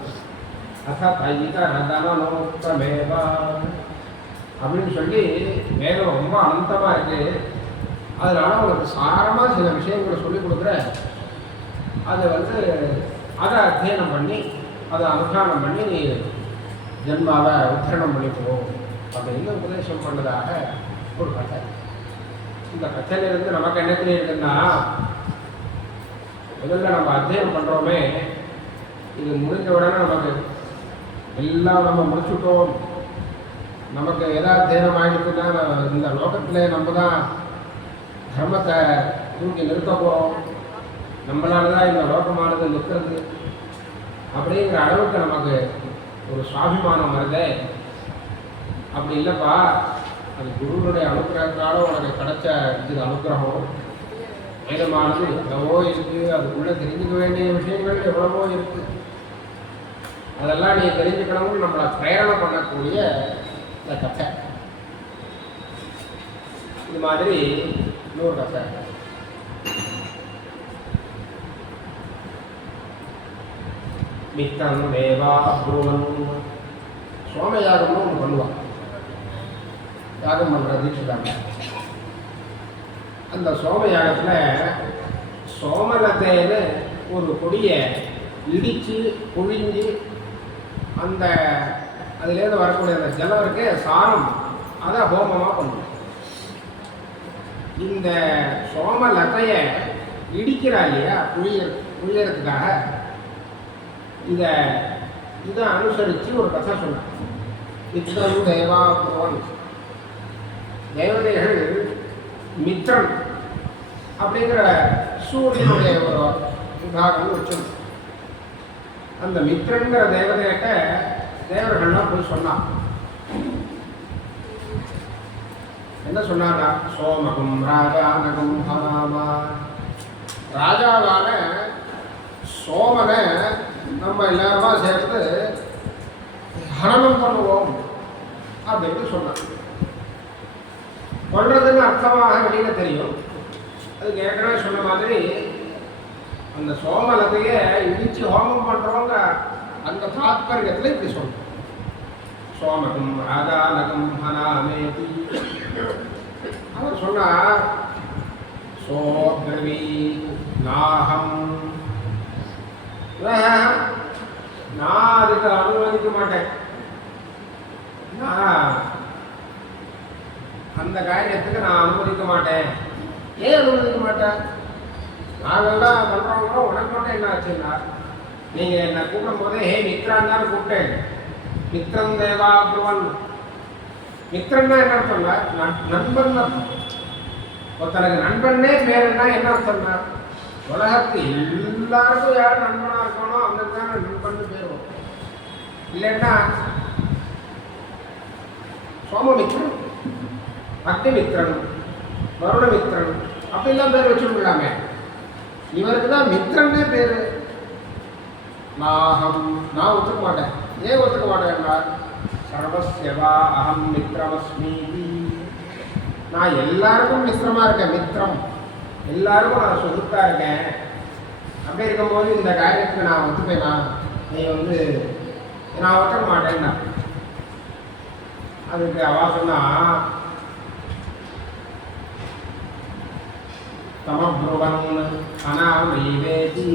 அனலோக்தமேவா அப்படின்னு சொல்லி வேதம் ரொம்ப அனந்தமாக இருக்கு. அதனால உங்களுக்கு சாரமாக சில விஷயங்களை சொல்லிக் கொடுக்குறேன். அதை அதை அத்தியனம் பண்ணி அதை அனுஷ்டானம் பண்ணி நீ ஜென்மாவை உத்தரணம் பண்ணிக்கணும் அப்படின்னு உபதேசம் பண்ணதாக ஒரு கதை. இந்த கதையிலிருந்து நமக்கு என்ன தெரியுதுன்னா முதல்ல நம்ம அத்தியனம் பண்ணுறோமே இது முடிஞ்ச உடனே நமக்கு எல்லாம் நம்ம முடிச்சுட்டோம் நமக்கு வேதாத்தியனம் ஆகிடுச்சுன்னா இந்த லோகத்தில் நம்ம தான் தர்மத்தை தூக்கி நிறுத்த போகிறோம், நம்மளால தான் இந்த லோகமானது நிற்கிறது அப்படிங்கிற அளவுக்கு நமக்கு ஒரு சுவாபிமானம் வருதே. அப்படி இல்லைப்பா, அது குருவுடைய அனுகிரகத்தால உனக்கு கிடைச்ச இது அனுகிரகம். வேதமானது எவ்வளவோ இருக்குது, அதுக்குள்ளே தெரிஞ்சுக்க வேண்டிய விஷயங்கள் எவ்வளவோ இருக்குது. அதெல்லாம் நீ தெரிஞ்சுக்கணும்னு நம்மளை பிரேரணை பண்ணக்கூடிய இந்த கதை. இது மாதிரி இன்னொரு கதை. மித்தம் தேவா புருவன் சோமயாகம்னு ஒன்று பண்ணுவான். யாகம் பண்ணுற தீட்சிதாங்க. அந்த சோமயாகத்தில் சோமலத்தைன்னு ஒரு கொடியை இடித்து புழிஞ்சு அந்த அதுலேருந்து வரக்கூடிய அந்த ஜலம் இருக்கே சாரம், அதை ஹோமமாக பண்ணுவோம். இந்த சோமலத்தையை இடிக்கிறா இல்லையா புழியறதுக்காக இதை அனுசரித்து ஒரு கதை சொன்னார். மித்ரம் தேவா புருவன், தேவதைகள் மித்ரன் அப்படிங்கிற சூரியனுடைய ஒரு விபாகம்னு வச்சிருக்கோம். அந்த மித்ரங்கிற தேவதைகிட்ட தேவர்கள்லாம் போய் சொன்னான். என்ன சொன்னாங்க? சோமகம் ராஜானகம் ஹனாமா, ராஜாவான சோமனை நம்ம எல்லாருமா சேர்ந்து ஹனனம் பண்ணுவோம் அப்படின்னு சொன்னாங்க. கொள்றதுன்னு அர்த்தமாக வெளியில் தெரியும். அதுக்கு ஏற்கனவே சொன்ன மாதிரி அந்த சோமலத்தையே இடித்து ஹோமம் பண்ணுறவங்க அந்த தாத்பரியத்தில் இப்படி சொல்லுவோம். சோமகம் ராஜானகம் ஹனாமேதி. அவர் சொன்னார், சோத்ரவி நாகம், நான் அதுக்கு அனுமதிக்க மாட்டேன். நான் அந்த காரியத்துக்கு நான் அனுமதிக்க மாட்டேன். ஏன் அனுமதிக்க மாட்டேன்? நாங்கள்லாம் பண்ணுறவங்களும் உனக்கு மட்டும் என்ன ஆச்சுன்னா, நீங்கள் என்னை கூப்பிடும் போதே ஹே மித்ரான் தான் கூப்பிட்டேன். மித்ரம் தேவா புருவன். மித்ரன்னா என்ன அர்த்தம்னா நண்பன் அர்த்தம். ஒருத்தனுக்கு நண்பன்னே பேருன்னா என்ன அர்த்தம்னா, உலகத்து எல்லாருக்கும் யாரும் நண்பனாக இருக்கணும், அந்த தான் நண்பன் பேர் வரும். இல்லைன்னா சோமமித்ரன், அக்னிமித்ரன், வருணமித்ரன் அப்படிலாம் பேர் வச்சுக்கலாமே. இவருக்கு தான் மித்ரன்னே பேர். நான் ஒத்துக்க மாட்டேன். ஏன் ஒத்துக்க மாட்டேன்னா, சர்வஸ்யவா அகம் மித்ரமஸ்மி, நான் எல்லாருக்கும் மித்திரமாக இருக்கேன். மித்திரம் எல்லாருக்கும் நான் சொத்துத்தாக இருக்கேன். அப்படி இருக்கும்போது இந்த காரியத்துக்கு நான் ஒத்துப்பேனா? நீ நான் ஒத்துக்க மாட்டேன்னா. அதுக்கு அவா சொன்னா, தமப்ருவன் அனாமேதி,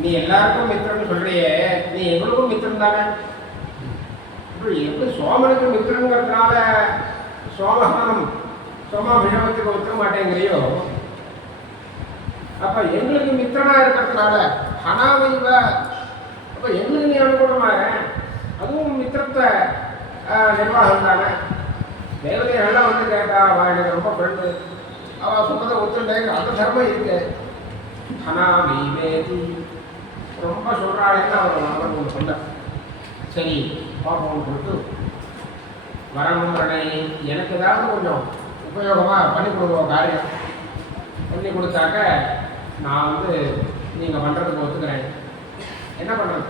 நீ எல்லாருக்கும் மித்திரன்னு சொல்றியே, நீ எங்களுக்கும் மித்திரம் தானே. எப்படி சோமனுக்கு மித்திரங்கிறதுனால சோமஹனம் சோமாபிஷேகத்துக்கு ஒத்துக்க மாட்டேங்கிறியோ, அப்போ எங்களுக்கு மித்திரனாக இருக்கிறதுனால ஹனாவைவ, அப்போ எங்களுக்கு நீ அனுகூலமாக, அதுவும் மித்திரத்தை நிர்வாகம் தானே. தேவதைகள்லாம் கேட்டா, அவள் எனக்கு ரொம்ப ஃப்ரெண்டு, அவள் சொன்னதை ஒத்துட்டேங்க, அந்த தர்மம் இருக்கு. ஹனாவைவேதி ரொம்ப சொல்கிறாளேன்னு அவர் ஒன்று சொன்னார். சரி பார்ப்போம்னு சொல்லிட்டு, வரமுறை எனக்கு ஏதாவது கொஞ்சம் உபயோகமாக பண்ணி கொடுக்குற காரியம் பண்ணி கொடுத்தாக்க நான் நீங்கள் பண்ணுறதுக்கு ஒத்துக்கிறேன். என்ன பண்ணுறது?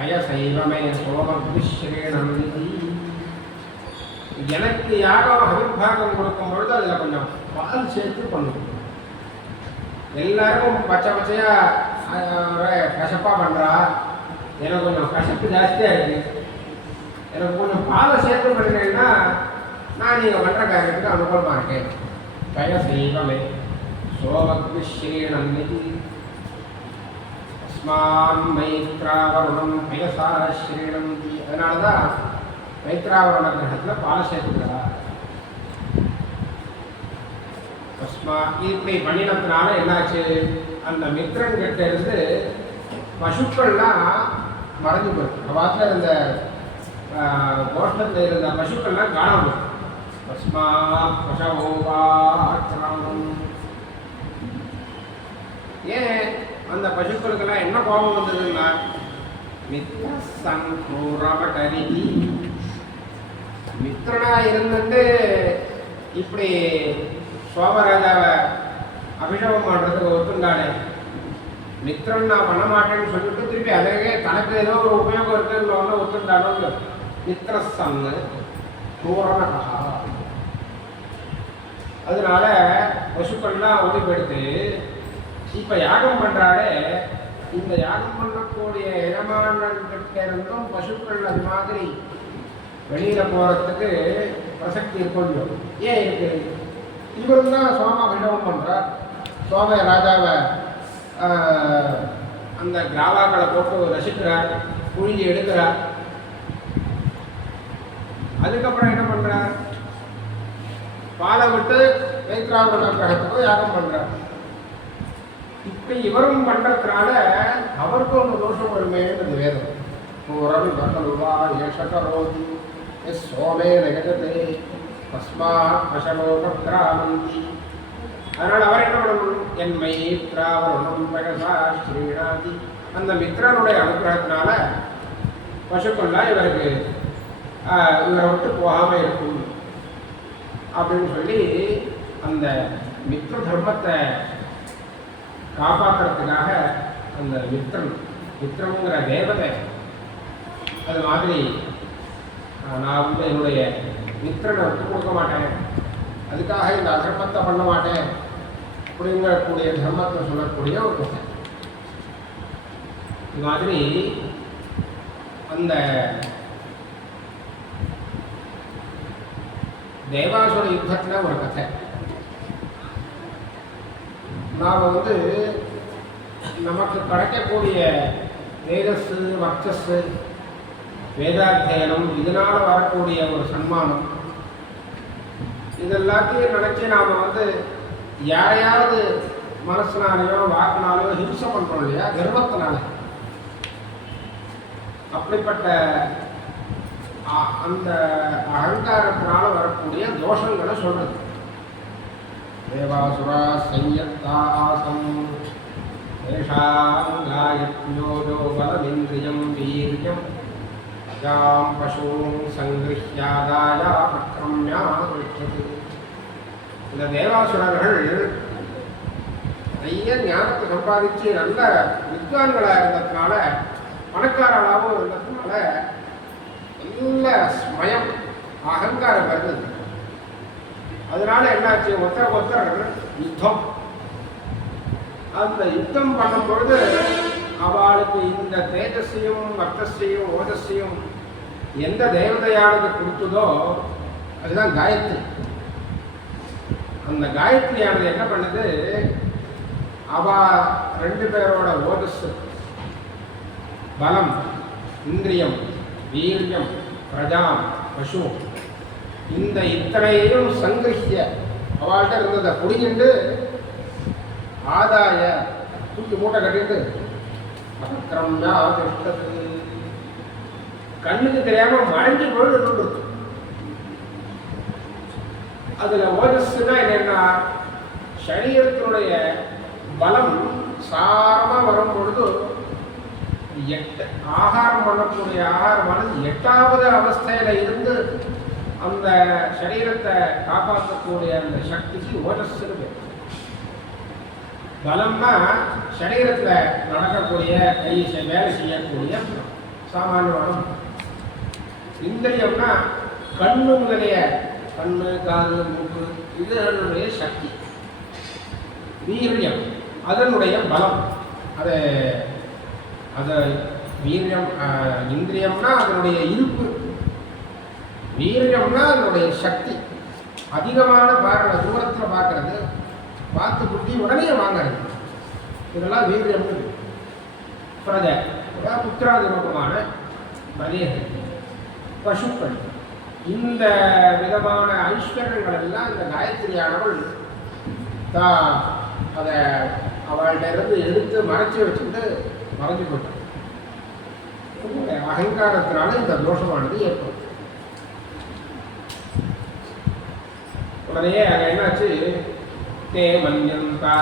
அயசைவமே சோமஸ்ரீணம், எனக்கு யாரும் அபிர்பாகம் கொடுக்கும் பொழுது அதில் கொஞ்சம் பால் சேர்த்து பண்ணுவோம். எல்லாருக்கும் பச்சை பச்சையாக கசப்பாக பண்ணுறா, எனக்கு கொஞ்சம் கசப்பு ஜாஸ்தியாக இருக்குது, எனக்கு கொஞ்சம் பாலை சேர்த்து பண்ணினேன்னா நான் நீங்கள் பண்ணுற காரியத்துக்கு அனுகூலமாக இருக்கேன். பயசைவமே சோமஸ்ரீணம் அஸ்மான் மைத்ராவருணம் பயசா ஸ்ரீணம். அதனால தான் மைத்ராவருண கிரகத்தில் பாலை சேர்த்துக்கிறா. இப்படி பண்ணினதுனால என்னாச்சு, அந்த மித்ரன் கிட்ட இருந்து பசுக்கள்லாம் மறைஞ்சு போயிருக்கு. அவாத்தில் இந்த பக்கத்தில் இருந்த பசுக்கள்லாம் காணாமல் தஸ்மாத் பசவோபாக்கிரமம். ஏன் அந்த பசுக்களுக்கெல்லாம் என்ன கோபம் வந்ததுன்னா மித்ரசங்கூரமடரி, மித்திரனா இருந்துட்டு இப்படி சோமராஜாவை அபிஷேகம் பண்ணுறதுக்கு ஒத்துண்டானே, மித்திரன் நான் பண்ண மாட்டேன்னு சொல்லிட்டு திருப்பி அதே தனக்கு ஏதோ ஒரு உபயோகம் இருக்குன்னு ஒத்துண்டானோ. மித்திரசன்னு கூரமடா, அதனால பசுக்கள்லாம் ஒதுக்கெடுத்து இப்போ யாகம் பண்ணுறாலே, இந்த யாகம் பண்ணக்கூடிய எஜமானன்கிட்ட இருந்தும் பசுக்கள் அது மாதிரி வெளியில் போகிறதுக்கு பிரசக்தி இருக்கணும். ஏன் இருக்கு? இவரும் தான் சோமாபிஷேகம் பண்ணுறார். சோம ராஜாவை அந்த கிராவாக்களை போட்டு ரசிக்கிறார், புழிஞ்சி எடுக்கிறார். அதுக்கப்புறம் என்ன பண்ணுறார்? பாலை விட்டு மைத்ராவண கிரகத்துக்கும் யாகம் பண்ணுறார். இப்படி இவரும் பண்ணுறதுனால அவருக்கு ஒன்று தோஷம் வருமேன்றது வேதம். பூரவி பகலுவா ஏஷகரோதி எஸ் சோமே நகஜதே தஸ்மாத் பசலோகிராமந்தி. அதனால் அவர் என்ன பண்ணணும்? என் மைத்ராவணம் பகசா ஸ்ரீநாதி. அந்த மித்ரனுடைய அனுகிரகத்தினால பசுக்கள்லாம் இவரை விட்டு போகாமல் இருக்கும் அப்படின்னு சொல்லி அந்த மித்ர தர்மத்தை காப்பாற்றுறதுக்காக அந்த மித்திரங்கிற தேவதை அது மாதிரி நான் வந்து என்னுடைய மித்திரனை விட்டு கொடுக்க மாட்டேன், அதுக்காக இந்த அதர்மத்தை பண்ண மாட்டேன் அப்படிங்கக்கூடிய தர்மத்தை சொல்லக்கூடிய ஒரு கதை. இது மாதிரி அந்த தேவாசுர யுத்தத்தில் ஒரு கதை. நாம் வந்து நமக்கு கிடைக்கக்கூடிய தேஜஸ் வர்ச்சஸ் வேதாத்தியனம் இதனால் வரக்கூடிய ஒரு சன்மானம் இதெல்லாத்தையும் நினச்சி நாம் வந்து யாரையாவது மனசுனாலேயோ வாக்குனாலேயோ ஹிம்சை பண்ணுறோம் இல்லையா, கர்வத்தினால. அப்படிப்பட்ட அந்த அகங்காரத்தினால வரக்கூடிய தோஷங்களை சொல்றது. தேவாசுரா சையத்தாசம் ஏஷாங்காயத்யோஜோ பலமிந்திரியம் வீரியம் யாம் பசூம் சங்கிருஹ்யாதாயா பக்ரம்யா விருட்சது. இந்த தேவாசுரர்கள் நிறைய ஞானத்தை சம்பாதிச்சு நல்ல வித்வான்களாக இருந்ததுனால, பணக்காரர்களாகவும் இருந்ததுனால நல்ல ஸ்மயம் அகங்காரம் வருது. அதனால என்னாச்சு? ஒருத்தர் யுத்தம். அந்த யுத்தம் பண்ணும்பொழுது அவளுக்கு இந்த தேஜஸையும் வர்த்தஸையும் ஓஜஸையும் எந்த தேவதையானது கொடுத்ததோ அதுதான் காயத்ரி. அந்த காயத்ரியானது என்ன பண்ணுது? அவ ரெண்டு பேரோட ஓஜஸ், பலம், இந்திரியம், வீரியம், பிரஜாம், பசு, இந்த இத்தனையும் சங்கிருஹ்ய அவள்கிட்ட இருந்ததை புடிங்கிட்டு ஆதாய தூக்கி மூட்டை கட்டிட்டு அக்கிரம்யா திஷ்டது, கண்ணுக்கு தெரியாம மறைஞ்சு பொழுது இருக்கு. அதுல ஓஜஸ்னா என்னன்னா, சரீரத்தினுடைய பலம் சாரமா வரும் பொழுது ஆகாரம் பண்ணக்கூடிய ஆகாரமானது 8வது அவஸ்தையில இருந்து அந்த சரீரத்தை காப்பாற்றக்கூடிய அந்த சக்திக்கு ஓஜஸ் இருக்கு. பலம்னா சரீரத்தில் நடக்கக்கூடிய கை வேலை செய்யக்கூடிய சாமானியமான. இந்திரியம்னா கண்ணு முதலிய கண்ணு, காது, மூக்கு இதனுடைய சக்தி. வீரியம் அதனுடைய பலம். அது வீரியம். இந்திரியம்னா அதனுடைய இருப்பு, வீரியம்னா அதனுடைய சக்தி. அதிகமான பார்வை, தூரத்தில் பார்க்கறது, பார்த்து புத்தி உடனே வாங்கிறது, இதெல்லாம் வீரியம்னு. பிரஜை புத்திராதிரூபமான பிரஜைகள், பசுக்கள், இந்த விதமான ஐஸ்வர்யங்கள் எல்லாம் இந்த காயத்ரியானவள் தான் அதை அவள்கிட்ட இருந்து எடுத்து மறைச்சி வச்சுட்டு மறைஞ்சு போட்டாள். அகங்காரத்தினால இந்த தோஷமானது ஏற்படும். உடனே அங்கே என்னாச்சு, தே மன்யந்தா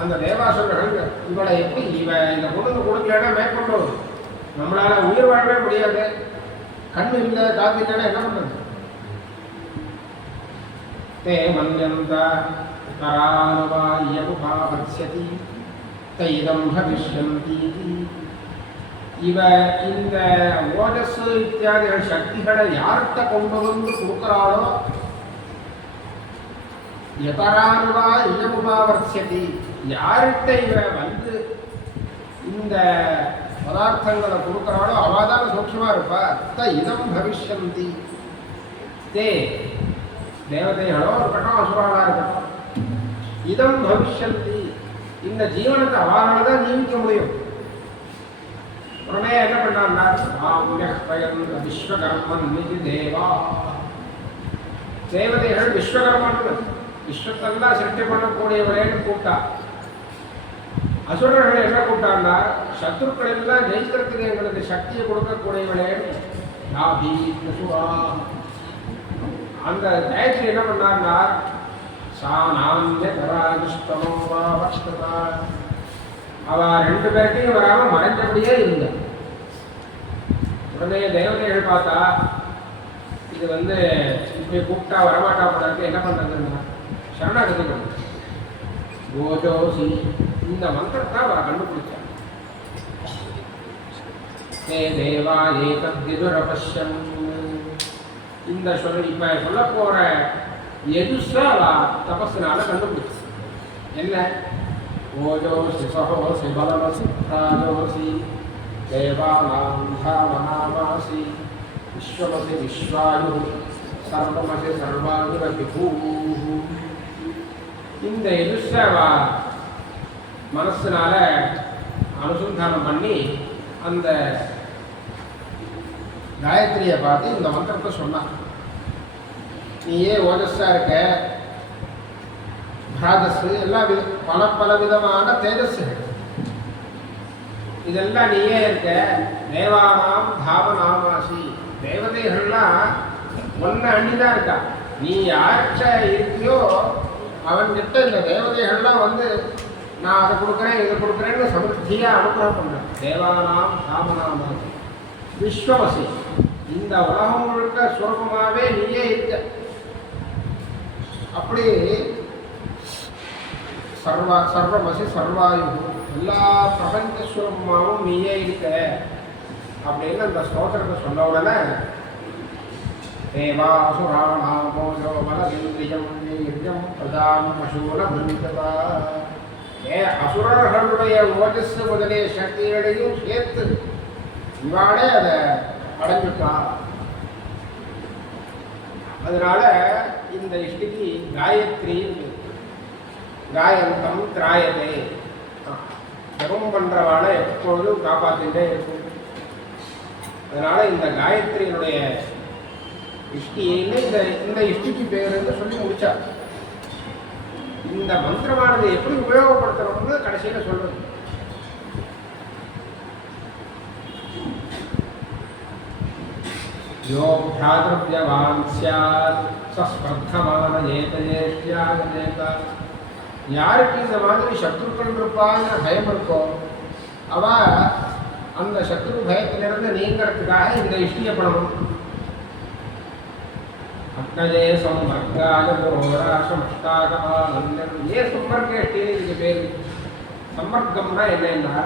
அந்த தேவாசுரர்கள் இவளை எப்படி இந்த பொண்ணுங்க கொடுக்கலன்னா மேற்கொண்டு நம்மளால உயிர் வாழவே முடியாது, கண்ணு இல்லை காத்து இல்லைன்னா என்ன பண்ணுறது. தே மன்யந்தா கரானுபாயபுபாவத்யதி தைதம் பவிஷ்யந்தி. இவ இந்த ஓஜஸ் இத்தியாதி சக்திகளை யார்கிட்ட கொண்டு வந்து கொடுக்குறாளோ, யதரானுவா இயமுபாவர்த்தியதி யார்கிட்ட இவ வந்து இந்த பதார்த்தங்களை கொடுக்குறாளோ அவள் தான் சூட்சமாக இருப்பா. இதம் பவிஷ்யந்தி தே தேவதைகளோ இருக்கட்டும் அசுராளாக இருக்கட்டும், இதம் பவிஷ்யந்தி இந்த ஜீவனத்தை அவளால் தான் ஜீவிக்க முடியும். உடனே என்ன பண்ணான்னா விஸ்வகர்மன் நிதி தேவா தேவதைகள் விஸ்வகர்மன் விஸ்வத்தெல்லாம் சிருஷ்டி பண்ணக்கூடியவரேன்னு கூப்பிட்டா. அசுரர்கள் என்ன கூப்பிட்டான்னா சத்ருக்கள் எல்லாம் ஜெயிக்கிறதுக்கு எங்களுக்கு சக்தியை கொடுக்கக்கூடியவளேன்னு அந்த காயத்ரி என்ன பண்ணார்னா அவ ரெண்டு பேர்ட்டையும் வராமல் மறைஞ்சபடியே இருந்தா. உடனே தேவதைகள் பார்த்தா இது இப்படி கூப்பிட்டா வரமாட்டா போடாது, என்ன பண்ணுறதுன்னா சரணாகதி பண்ண கோஜோசி இந்த மந்திரத்தை அவ கண்டுபிடிச்சா. ஹே தேவா ஏகத்யதுரபஷ்யம் இந்த இப்ப சொல்ல போற எதுசா அவ தபஸ்னால கண்டுபிடிச்சு. என்ன ஓஜோசி சகோசி பலமசி பிராஜோசி தேவானாம் தாமனாமாசி விஸ்வமசி விஸ்வாயு சர்வமசி சர்வாயுர விபூ. இந்த எதுசா மனசுனால அனுசந்தானம் பண்ணி அந்த காயத்ரியை பார்த்து இந்த மந்திரத்தை சொன்னான். நீயே ஓஜஸ்ஸா இருக்க, பிராதஸ் எல்லாம் பல விதமான தேஜஸ்கள் இதெல்லாம் நீயே இருக்க. தேவானாம் தாமநாமாசி தேவதைகள்லாம் ஒன்ன அண்ணிதான் இருக்கா. நீ யார்கிட்ட இருக்கியோ அவன்கிட்ட இந்த தேவதைகள்லாம் நான் அதை கொடுக்குறேன் இதை கொடுக்குறேன்னு சமர்த்தியாக அனுகிரகம் பண்ணுறேன். தேவானாம் தாமநாமாசி விஸ்வமசி இந்த உலகம் முழுக்க சுரூபமாகவே நீயே இருக்க. அப்படி சர்வமசி சர்வாயு எல்லா பிரபஞ்ச சுரூபமாகவும் நீயே இருக்க அப்படின்னு அந்த ஸ்தோத்திரத்தை சொன்ன உடனே தேவாசுராணாமோஜோ மலவிந்திரியம் யஜ்ஞம் பிரதாம் பசூல பிருந்ததா அசுரர்களுடைய ஓஜஸ் முதலிய சக்திகளையும் சேர்த்து இவாளே அதை அடைஞ்சுட்டா. அதனால இந்த இஷ்டிக்கு காயத்ரி காயந்தம் திராயதே ஜபம் பண்றவாளை எப்பொழுதும் காப்பாற்றிட்டே இருக்கும். அதனால இந்த காயத்ரியினுடைய இஷ்டின்னு இந்த இஷ்டிக்கு பேருன்னு சொல்லி முடிச்சா. இந்த மந்திரமானது எப்படி உபயோகப்படுத்தணும்னு கடைசியில சொல்றது. யோ பிராத்ருப்யவான் ஸ்யாத் சஸ்பர்த்தமான ஏதேஷ்யாகதேக யாருக்கு இந்த மாதிரி சத்ருக்கள் இருப்பாங்கிற பயம் இருக்கோ அவ அந்த சத்ரு பயத்திலிருந்து நீங்கிறதுக்காக இந்த இஷ்டியை பண்ணணும். அக்னஜே சம்பர்காய புரோராசமஷ்டாகபாலன்யம் ஏன் சம்பர்க்க இஷ்டின்னு இதுக்கு பேர். சம்பர்க்கம்னா என்னன்னா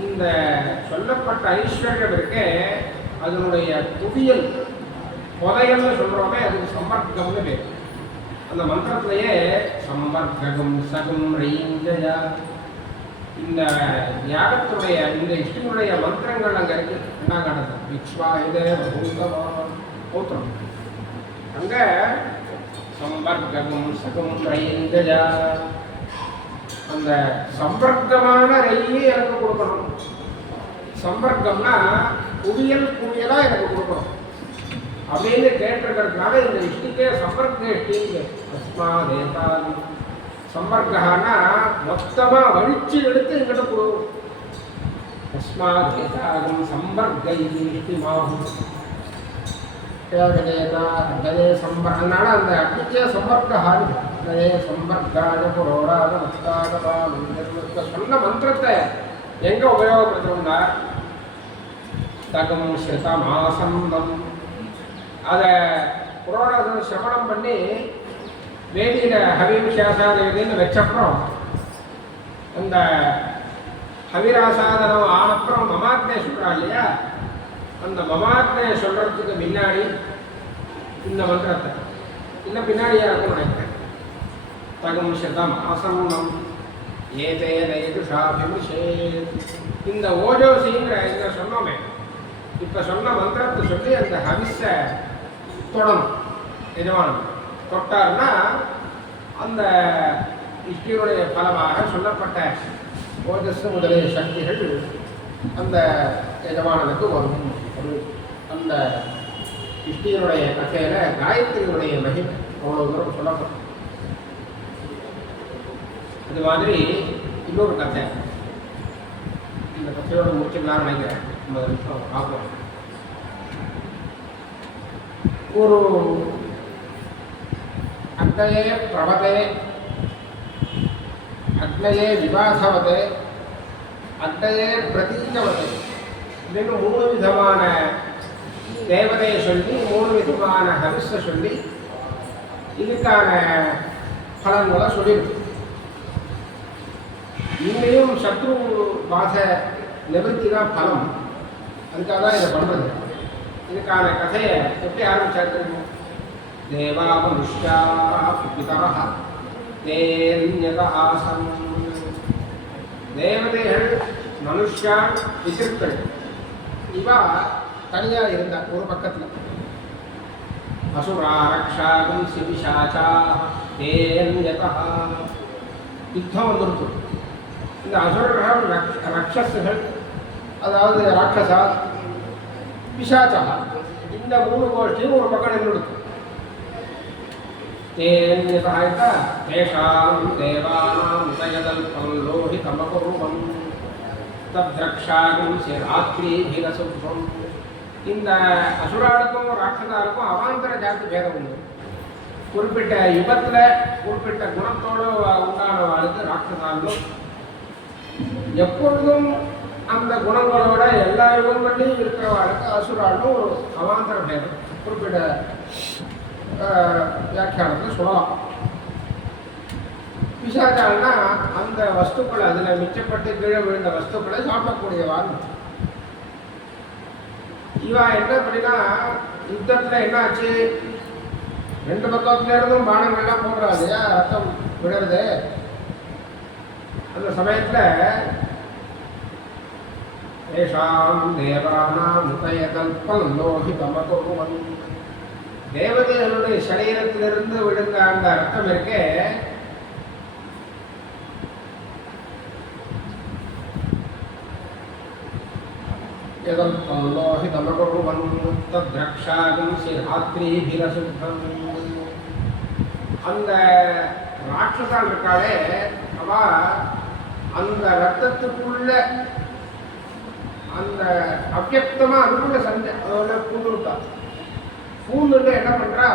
இந்த சொல்லப்பட்ட ஐஸ்வர்யம் இருக்கே அதனுடைய குவியல் புதையல்னு சொல்கிறோமே அதுக்கு சம்பர்க்கம்னு பேர். அந்த மந்திரத்திலேயே சம்பர்க்கம் சகும் ரீஞ்சயா இந்த யாகத்துடைய இந்த இஷ்டினுடைய மந்திரங்கள் அங்கே இருக்கு. என்ன காட்டுது விக்ஷ்வாயுதே பௌத்திரம் அங்கே சம்பர்க்கம் சகும் ரீஞ்சயா அந்த சம்பர்க்கமான ரயிலே எனக்கு கொடுக்கணும். சம்பர்க்கம்னா குவியலாக எனக்கு கொடுக்கணும் அப்படின்னு கேட்டிருக்கிறதுனால இந்த இஷ்டிக்கே சம்பர்க்க இஷ்டிங்க. அஸ்மாதேதான் சம்பர்க்கனா மொத்தமாக வழிச்சு எடுத்து எங்கிட்ட கொடுக்கும். அஸ்மாதேதாகும் சம்பர்க்க இஷ்டிமாகும். தேவதேதா அக்னயே அதனால அந்த அக்னிக்கே சம்பர்க்க ஹாரி அக்னயே சம்பர்க்காய புரோராக மஸ்தாகவா மந்திர சொன்ன மந்திரத்தை எங்கே உபயோகப்படுத்தணும்னா தகம் ஸ்ருதமாசந்தம் அதை புரோராசம் சிரவணம் பண்ணி வேதியில் ஹவிஷாசாதேவதின்னு வச்சப்புறம் அந்த ஹவிராசாதனம் ஆனப்புறம் மமாத்மே சொல்கிறா இல்லையா, அந்த மமாத்மே சொல்கிறதுக்கு முன்னாடி இந்த மந்திரத்தை இன்னும் பின்னாடியாக இருக்கும் நினைக்கிறேன். தகும் சதம் அசன்னம் ஏதே நயதுஷாபிமுஷே இந்த ஓஜோசிங்கிற இந்த சொன்னோமே, இப்போ சொன்ன மந்திரத்தை சொல்லி அந்த ஹவிஸை தொடணும். எஜமானம் தொட்டார்னா அந்த இஷ்டியுடைய பலமாக சொல்லப்பட்ட ஓஜஸ் முதலிய சக்திகள் அந்த எஜமானனுக்கு வரும். அந்த இஷ்டியனுடைய கதையில் காயத்ரியுடைய மகிமை அவ்வளோ தூரம் சொல்லப்படும். அது மாதிரி இன்னொரு கதை, இந்த கதையோட முடிச்சுக்கலாம்னு நினைக்கிறேன். 50 நிமிஷம் பார்ப்போம். ஒரு அக்னயே பிரபதே, அக்னயே விவாசவதே, அக்னயே பிரதீகவதே அப்படின்னு 3 விதமான தேவதையை சொல்லி 3 விதமான ஹவிஸை சொல்லி இதுக்கான பலன்களை சொல்லியிருக்கு. இங்கேயும் சத்ரு பாச நிவர்த்தி தான் பலம், அதுக்காக தான் இதை பண்ணுறது. இதுக்கான கதையை எப்படி ஆரம்பிச்சாரு தெரியுமோ, தேவா மனுஷ்யா பிதாஹ தேன்யத ஆசம். தேவதைகள் மனுஷ்யா பிதர்கள் இவா தனியாக இருந்தார் ஒரு பக்கத்தில். அசுரா ரக்ஷாகும் சிபிஷாச்சா தேன்யதா யுத்தம் வந்துருக்கு. இந்த அசுரர்கள் ரக்ஷசுகள், அதாவது ராட்சசா பிசாச்சா, இந்த 3 கோஷ்டியும் ஒரு பக்கம் நின்றுடுது. தேன்யதா தேஷாம் தேவானாம் உதயதல்பம் லோஹிதமகுருவம் தத்ரக்ஷாகும் ராத்திரிபிரசுப்ரம். இந்த அசுராளுக்கும் ராட்சசாருக்கும் அவாந்தர ஜாதி பேதம் உண்டு. குறிப்பிட்ட யுகத்தில் குறிப்பிட்ட குணத்தோடு உண்டானவாளுக்கு ராட்சசாலும், எப்பொழுதும் அந்த குணங்களோட எல்லா யுகங்களையும் இருக்கிறவாளுக்கு அசுராலும் ஒரு அவாந்தர பேதம் குறிப்பிட்ட வியாக்கியானத்தில் சொல்லலாம். பிசாச்சால்னா அந்த வஸ்துக்களை, அதில் மிச்சப்பட்டு கீழே விழுந்த வஸ்துக்களை சாப்பிடக்கூடியவான். இவா என்ன அப்படின்னா யுத்தத்தில் என்ன ஆச்சு, 2 பக்கத்துல இருந்தும் பானங்கள்லாம் போடுறா இல்லையா, ரத்தம் விடுறது. அந்த சமயத்தில் ஏஷாம் தேவானாம் உதயகல்பம் லோஹிதமகுருவம், தேவதைகளுடைய சரீரத்திலிருந்து விழுந்த அந்த ரத்தம் இருக்கே, லோஹிதமகுருவம் தத்ரக்ஷாகும் ராத்திரிபிரசுப்ரம். அந்த ராட்சசால் இருக்காளே, அவ அந்த ரத்தத்துக்குள்ள அந்த அவ்யக்தமா அதுக்குள்ள சண்டை அதோட பூந்துட்டா. பூந்துட்டு என்ன பண்றா,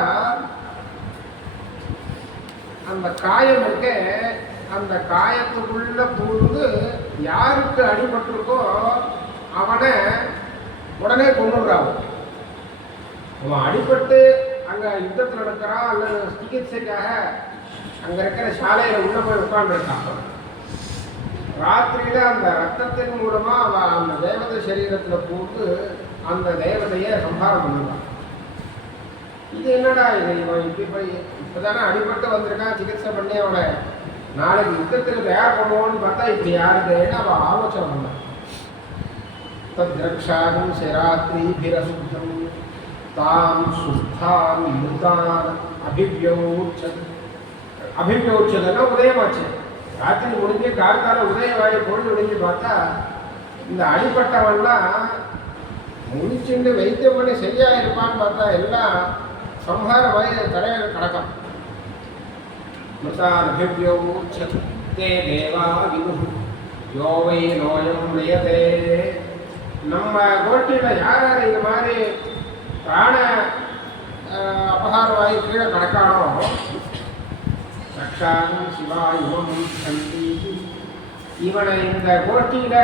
அந்த காயம் இருக்க, அந்த காயத்துக்குள்ள பூந்து யாருக்கு அடிபட்டிருக்கோ அவனை உடனே கொண்டுடுறான். அவன் அடிபட்டு அங்கே யுத்தத்தில் நடக்கிறான் அல்லது சிகிச்சைக்காக அங்கே இருக்கிற சாலையில் உள்ளே போய் உட்காந்துருக்கான். ராத்திரியில் அந்த ரத்தத்தின் மூலமாக அவன் அந்த தேவதை சரீரத்தில் பூந்து அந்த தேவதையை சம்ஹாரம் பண்ணிடுவான். இது என்னடா இது, இவன் இப்படி போய் இப்போ தானே அடிபட்டு வந்திருக்கான், சிகிச்சை பண்ணி அவனை நாளைக்கு யுத்தத்துக்கு தயார் பண்ணுவோன்னு பார்த்தா இப்படி யாருதுன்னு அவன் ஆலோசனை பண்ணான். தத்ரக்ஷாகும் ராத்திரிபிரசுப்ரம் தாம் சுத்தாம் மிருதான் அபிவ்யோச்சது. அபிவ்யோச்சதுன்னா உதயமாச்சு. ராத்திரி முடிஞ்சு கார்த்தால உதயவாயு பொழுது முடிஞ்சு பார்த்தா இந்த அடிப்பட்டவன்லாம் முடிச்சுட்டு வைத்தியம் பண்ணி சரியாக இருப்பான்னு பார்த்தா எல்லாம் சம்ஹார வாயு தலையில் கடக்கம். மிருதான் அபிவ்யோச்சது தே தேவா விது யோவை நோயம் வியதே. நம்ம கோஷ்டியில் யார் யார் இது மாதிரி பிராண சம்ஹாரமாகி கீழே கடக்கானோ ரக்ஷாகம் சிவா இவம் சந்தி. இவனை இந்த கோஷ்டியில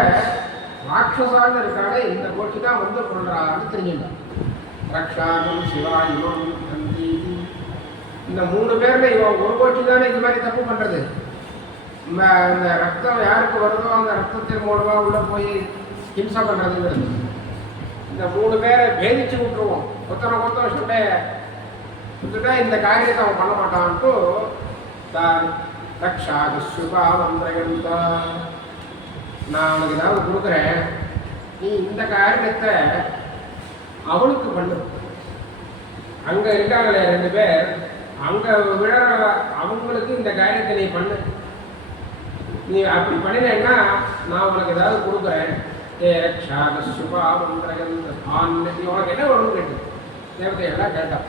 ராட்சசான்னு இருக்காங்க, இந்த கோஷ்டி தான் வந்து கொள்றான்னு தெரிஞ்சுட்டான். ரக்ஷாகம் சிவா இவம் சந்தி. இந்த 3 பேர்ல இவன் ஒரு கோஷ்டி தானே இந்த மாதிரி தப்பு பண்றது. இந்த ரத்தம் யாருக்கு வருதோ அந்த ரத்தத்தின் மூலமா உள்ள போய் ஹிம்சை பண்றதுங்கிறது. இந்த 3 பேரை பேதிச்சு விட்டுருவோம், கொத்தனை சுட்டுட்டா இந்த காரியத்தை அவன் பண்ண மாட்டான்ட்டு தான் ரக்ஷாகுபாவந்திரகந்தா. நான் அவனுக்கு ஏதாவது கொடுக்குறேன், நீ இந்த காரியத்தை அவனுக்கு பண்ணு. அங்க இருக்காங்களே 2 பேர், அங்க விழ அவங்களுக்கு இந்த காரியத்தை நீ பண்ணு. நீ அப்படி பண்ணினேன்னா நான் உனக்கு ஏதாவது கொடுக்குறேன். உனக்கு என்ன வரும் கேட்டு தேவதையெல்லாம் கேட்டான்.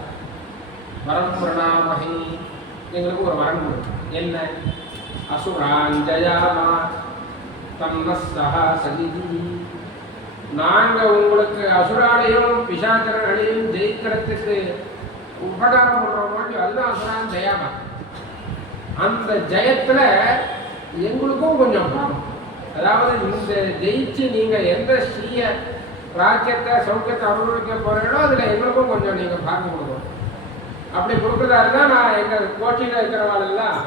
வரம் பிரணாமகி, எங்களுக்கு ஒரு வரம் கொடு. என்ன? அசுராஞ்சயாமா தம்மஸ்தா சகிதி. நாங்கள் உங்களுக்கு அசுராலையும் பிசாச்சரங்களையும் ஜெயிக்கிறதுக்கு உபகாரம் பண்ணுறோம், அதுதான் அசுரான் ஜெயாமா. அந்த ஜெயத்தில் எங்களுக்கும் கொஞ்சம் பாவம். அதாவது இந்த ஜெயிச்சு நீங்கள் எந்த ஸ்ரீய ராஜ்யத்தை சௌக்கியத்தை அனுபவிக்க போகிறீங்களோ அதில் எங்களுக்கும் கொஞ்சம் நீங்கள் பாகம் கொடுக்கணும். அப்படி கொடுக்குறதா இருந்தால் நான் எங்கள் கோட்டையில் இருக்கிறவாளெல்லாம்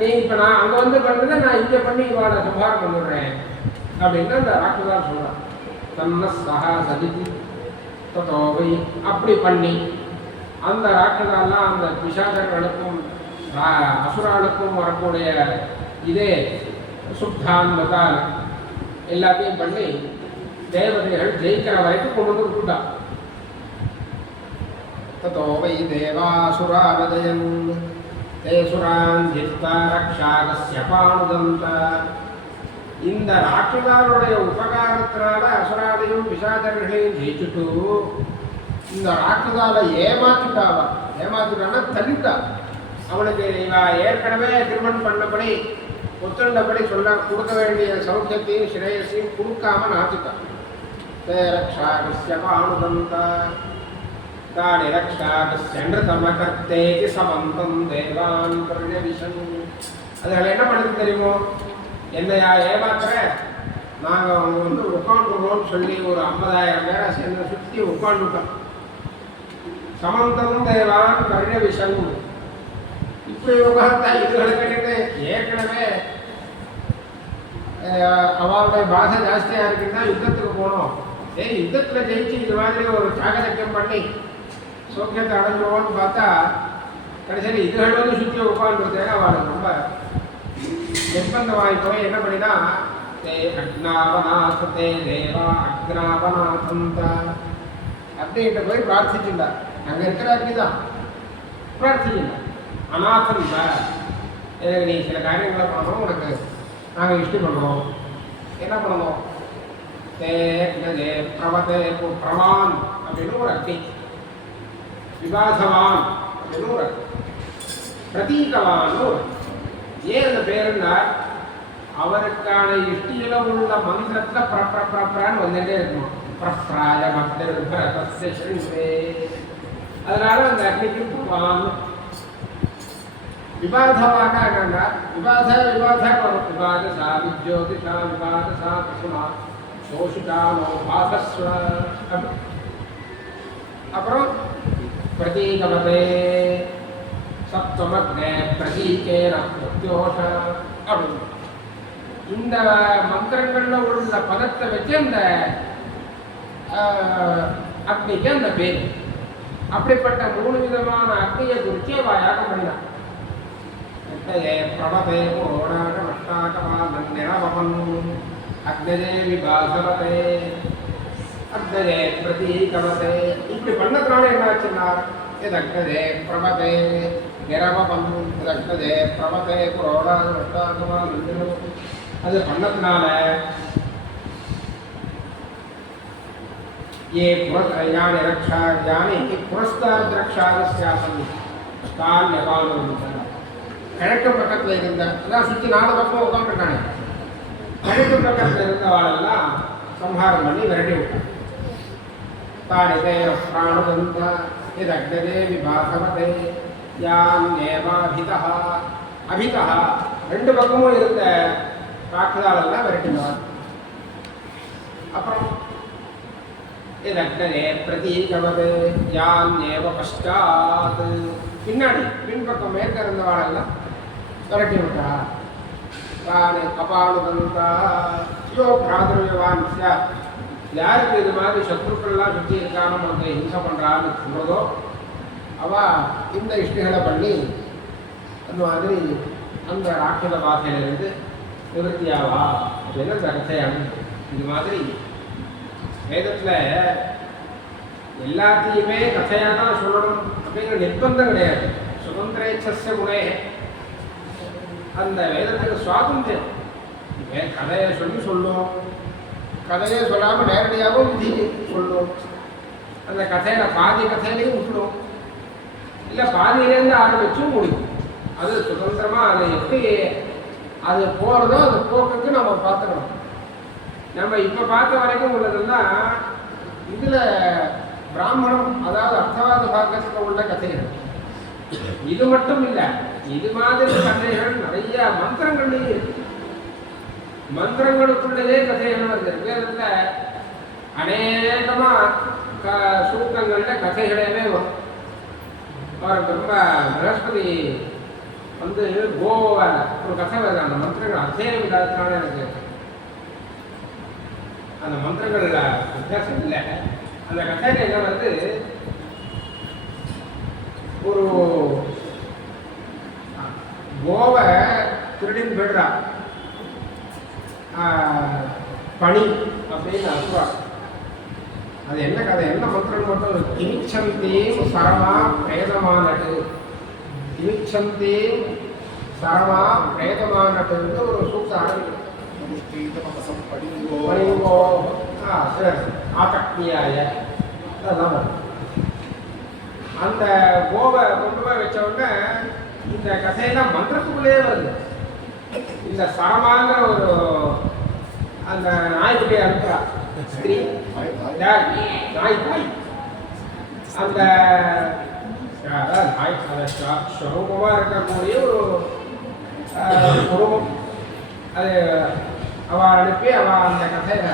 நீ இப்போ நான் அங்கே வந்து பண்ணுறதை நான் இங்கே பண்ணி இவாளை சம்ஹாரம் பண்ணிடுறேன் அப்படின்னு அந்த ராட்சதான் சொல்கிறான். தன்ன சகா சதிதி தோவை அப்படி பண்ணி அந்த ராட்சதாலாம் அந்த பிசாசர்களுக்கும் அசுராளுக்கும் வரக்கூடிய இதே சுத்தான்மதால் எல்லாத்தையும் பண்ணி தேவதைகள் ஜெயிக்கிற வரைக்கும் கொண்டு வந்து விட்டுட்டான். ததோ வை தேவாசுராவதயன் தேசுரான் ஜித்வா ரக்ஷாகஸ்ய பானுதந்த. இந்த ராட்சதாருடைய உபகாரத்தினால அசுராதையும் பிசாசர்களையும் ஜெயிச்சுட்டு இந்த ராட்சதால ஏமாத்திட்டாவா. ஏமாத்திட்டான்னா தள்ளிட்டா. அவனுக்கு இவ ஏற்கனவே திருமணம் பண்ணபடி ஒத்துண்டபடி சொல்ல கொடுக்க வேண்டிய சௌக்கியத்தையும் ஸ்ரேயஸையும் கொடுக்காம நாத்திட்டான். ரக்ஷாகஸ்ய பானுதந்தா தானி ரக்ஷாகஸ்யமிருதமகர்த்தேதி சமந்தம் தேவான் பர்யவிஷன். அதனால என்ன பண்ணுறது தெரியுமோ? என்னையா ஏமாத்துற, நாங்கள் அவங்க வந்து உட்காந்துருவோம்னு சொல்லி ஒரு 50,000 பேரை சேர்ந்து சுற்றி உட்காந்துட்டோம். சமந்தம் தேவான் பர்யவிஷன். இப்படி உட்கார்ந்தா இதுகளை கேட்டு ஏற்கனவே அவளுடைய பாஷை ஜாஸ்தியாக இருக்குன்னா யுத்தத்துக்கு போனோம். யுத்தத்தில் ஜெயிச்சு இது மாதிரி ஒரு சாகசக்கியம் பண்ணி சௌக்கியத்தை அடைஞ்சிடுவோன்னு பார்த்தா கடைசியில் இதுகள் வந்து சுற்றி உட்காந்துருத்தேன்னா அவளுக்கு ரொம்ப நிர்பந்தமாகி போய் என்ன பண்ணினா தே அக்னாவநாசத்தே தேவா அக்னாவநாசந்தா அப்படின்ட்டு போய் பிரார்த்திச்சுண்டா. அங்கே இருக்கிற அப்படிதான் பிரார்த்திச்சுண்டா. அநாதன் எனக்கு நீ சில காரியங்களை பண்ணணும், உனக்கு நாங்கள் இஷ்டம் பண்ணுறோம். என்ன பண்ணணும்? தேக்னதே பிரவதே பிரவான் அப்படின்னு ஒரு அக்னி, விவாசவான் அப்படின்னு ஒரு அக்னி, பிரதீகவான் ஒரு. ஏன் அந்த பேருன்னா அவருக்கான இஷ்டியில உள்ள மந்திரத்தில் பிரப்ரான்னு வந்துட்டே இருக்கணும். பிரப்ராய மத்திரே. அதனால அந்த அக்னிக்கு பிரவான். விவாதவாக என்னன்னா விவாத வரும். விவாதசா விஜோதிஷா விவாதசா குசுமா சோஷிகானோ பாதஸ்வ. அப்புறம் பிரதீகமதே சப்தமக்னே பிரதீகேன பிரத்யோஷ அப்படின்னு இந்த மந்திரங்கள்ல உள்ள பதத்தை வச்சு அந்த அக்னிக்கு அந்த பேர். அப்படிப்பட்ட 3 விதமான அக்னியை குறித்து அவ யாகம் பண்ணினான். பிரபதே புரோணாகமஷ்டாகமாநிரவமன் அக்னஜே விபாசவதே அக்னஜே பிரதீகவதே. இப்படி பண்ணதுனால என்ன ஆச்சுன்னா இது அக்னஜே பிரபதே நிரவமன், இது அக்னஜே பிரபதே புரோணாகமஷ்டாகமாநிரவம். அது பண்ணதுனால ये यानि रक्षा यानि पुरस्ताद रक्षागस्यासन् कान्यपालनं. கிழக்கு பக்கத்தில் இருந்த எல்லாம் சுற்றி 4 பக்கம் உட்காந்துருக்காங்க. கிழக்கு பக்கத்தில் இருந்தவாளெல்லாம் சம்ஹாரம் பண்ணி விரட்டி விட்டான். தாரிதே பிராணதந்த இதக்னதே விபாசவதே யான்யேவாபிதா அபிதா ரெண்டு பக்கமும் இருந்த ராட்சதாலெல்லாம் விரட்டினார். அப்புறம் இதக்னதே பிரதீகவது யான்யேவ பஷ்டாத் பின்னாடி பின்பக்கம் மேற்க இருந்தவாளெல்லாம் விரட்டி விட்டார். தானே கபாலுதந்தா யோ பிராதுர்யவான் சார் யாருக்கு இது மாதிரி சத்ருக்கள்லாம் சுற்றி இருக்காம நமக்கு ஹிம்சை பண்ணுறான்னு சொல்றதோ அவ இந்த இஷ்டிகளை பண்ணி அந்த மாதிரி அந்த ராட்சத பாசையிலிருந்து நிவர்த்தியாவா அப்படின்னு அந்த கதையானு. இது மாதிரி வேதத்தில் எல்லாத்தையுமே கதையாக தான் சொல்லணும் அப்படிங்கிற நிர்பந்தம் கிடையாது. சுதந்திரேச்சஸ்ய குணே அந்த வேதத்துக்கு சுவாதந்திரம். கதையை சொல்லும், கதையை சொல்லாமல் நேரடியாகவும் விதி சொல்லும். அந்த கதையில் பாதி கதையிலையும் விட்டுடும், இல்லை பாதியிலேருந்து ஆரம்பிச்சும் முடியும். அது சுதந்திரமாக அதை எப்படி அது போகிறதோ அது போக்குக்கு நம்ம பார்த்துக்கணும். நம்ம இப்போ பார்த்த வரைக்கும் உள்ளதுன்னா இதில் பிராமணம் அதாவது அர்த்தவாத பாகத்தில் உள்ள கதைகள் இது மட்டும் இல்லை, இது மாதிரி கதைகள் நிறைய மந்திரங்கள்லேயும் இருக்கு. மந்திரங்களுக்குள்ளதே கதைகள் வருது. வேதத்தில் அநேகமாக சூத்திரங்களில் கதைகளே வரும். ரொம்ப பிரகஸ்பதி வந்து கோவால ஒரு கதை வருது. அந்த மந்திரங்கள் அத்தியாயம் இல்லாததுனால எனக்கு அந்த மந்திரங்கள் வித்தியாசம் இல்லை. அந்த கதையில என்ன வந்து ஒரு கோவை திருடின்னு போயிடுறா பனி அப்படின்னு அசுவா. அது என்ன கதை என்ன மந்திரம் மட்டும் கிமிச்சந்தீம் சரமா பிரேதமானட்டு கிமிச்சந்தீம் சரமா பிரேதமானட்டுன்னு ஒரு சூக்த ஆரம்பிக்கும். ஆத்தக்னியாய அந்த கோவை கொண்டு போய் வச்ச உடனே இந்த கதையெல்லாம் மந்திரத்துக்குள்ளே வருது. இந்த சரமாங்கிற ஒரு அந்த நாய்க்குட்டியை அனுப்புறா ஸ்திரீ நாய் தாய். அந்த நாய் அந்த ஸ்வரூபமாக இருக்கக்கூடிய ஒரு குடும்பம் அது அவள் அனுப்பி அவள் அந்த கதையில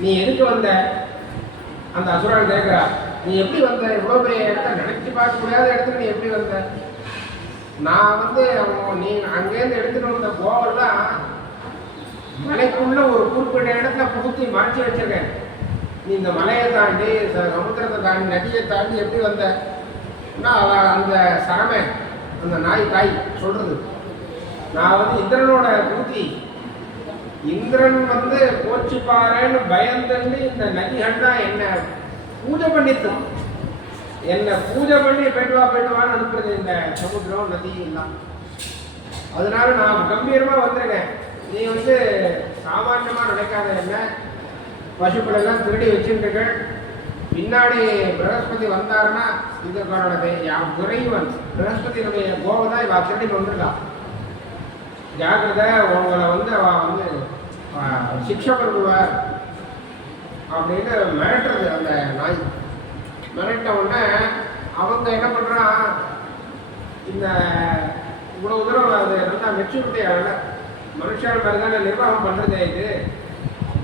நீ எதுக்கு வந்த அந்த அசுரன் கேட்குறா. நீ எப்படி வந்த இவ்வளோ பெரிய இடத்த நினைச்சு பார்க்க முடியாத இடத்துல நீ எப்படி வந்த? நான் வந்து நீ அங்கேருந்து எடுத்துகிட்டு வந்த கோவெல்லாம் மலைக்குள்ள ஒரு குறிப்பிட்ட இடத்துல புகுத்தி மறைச்சி வச்சிருக்கேன். நீ இந்த மலையை தாண்டி சமுத்திரத்தை தாண்டி நதியை தாண்டி எப்படி வந்த? அவள் அந்த சரமை அந்த நாய் தாய் சொல்றது, நான் வந்து இந்திரனோட பூத்தி இந்திரன் வந்து போச்சுப்பாருன்னு பயந்துன்னு இந்த நதிகள் தான் என்ன பூஜை பண்ணித்தோம். என்னை பூஜை பண்ணி போயிட்டுவான்னு அனுப்புறது இந்த சமுத்திரம் நதி எல்லாம். அதனால நான் கம்பீரமாக வந்திருக்கேன். நீ வந்து சாமானியமாக நினைக்காத என்ன பசுக்களெல்லாம் திருடி வச்சுருக்க. பின்னாடி பிரகஸ்பதி வந்தாருன்னா இந்த காரணத்தை யான் குறைவன் பிரகஸ்பதியினுடைய கோவதான் இவ திருடி வந்துருக்கான். ஜாக்கிரதை உங்களை வந்து அவள் வந்து சிக்ஷை பண்ணுவார் அப்படின்னு மிரட்டுறது. அந்த நாய் மிரட்ட உடனே அவங்க என்ன பண்ணுறான், இந்த இவ்வளோ தூரம் அது நல்லா மெச்சூரிட்டி ஆகலை மனுஷன் மாதிரி தானே நிர்வாகம் பண்ணுறதே இது.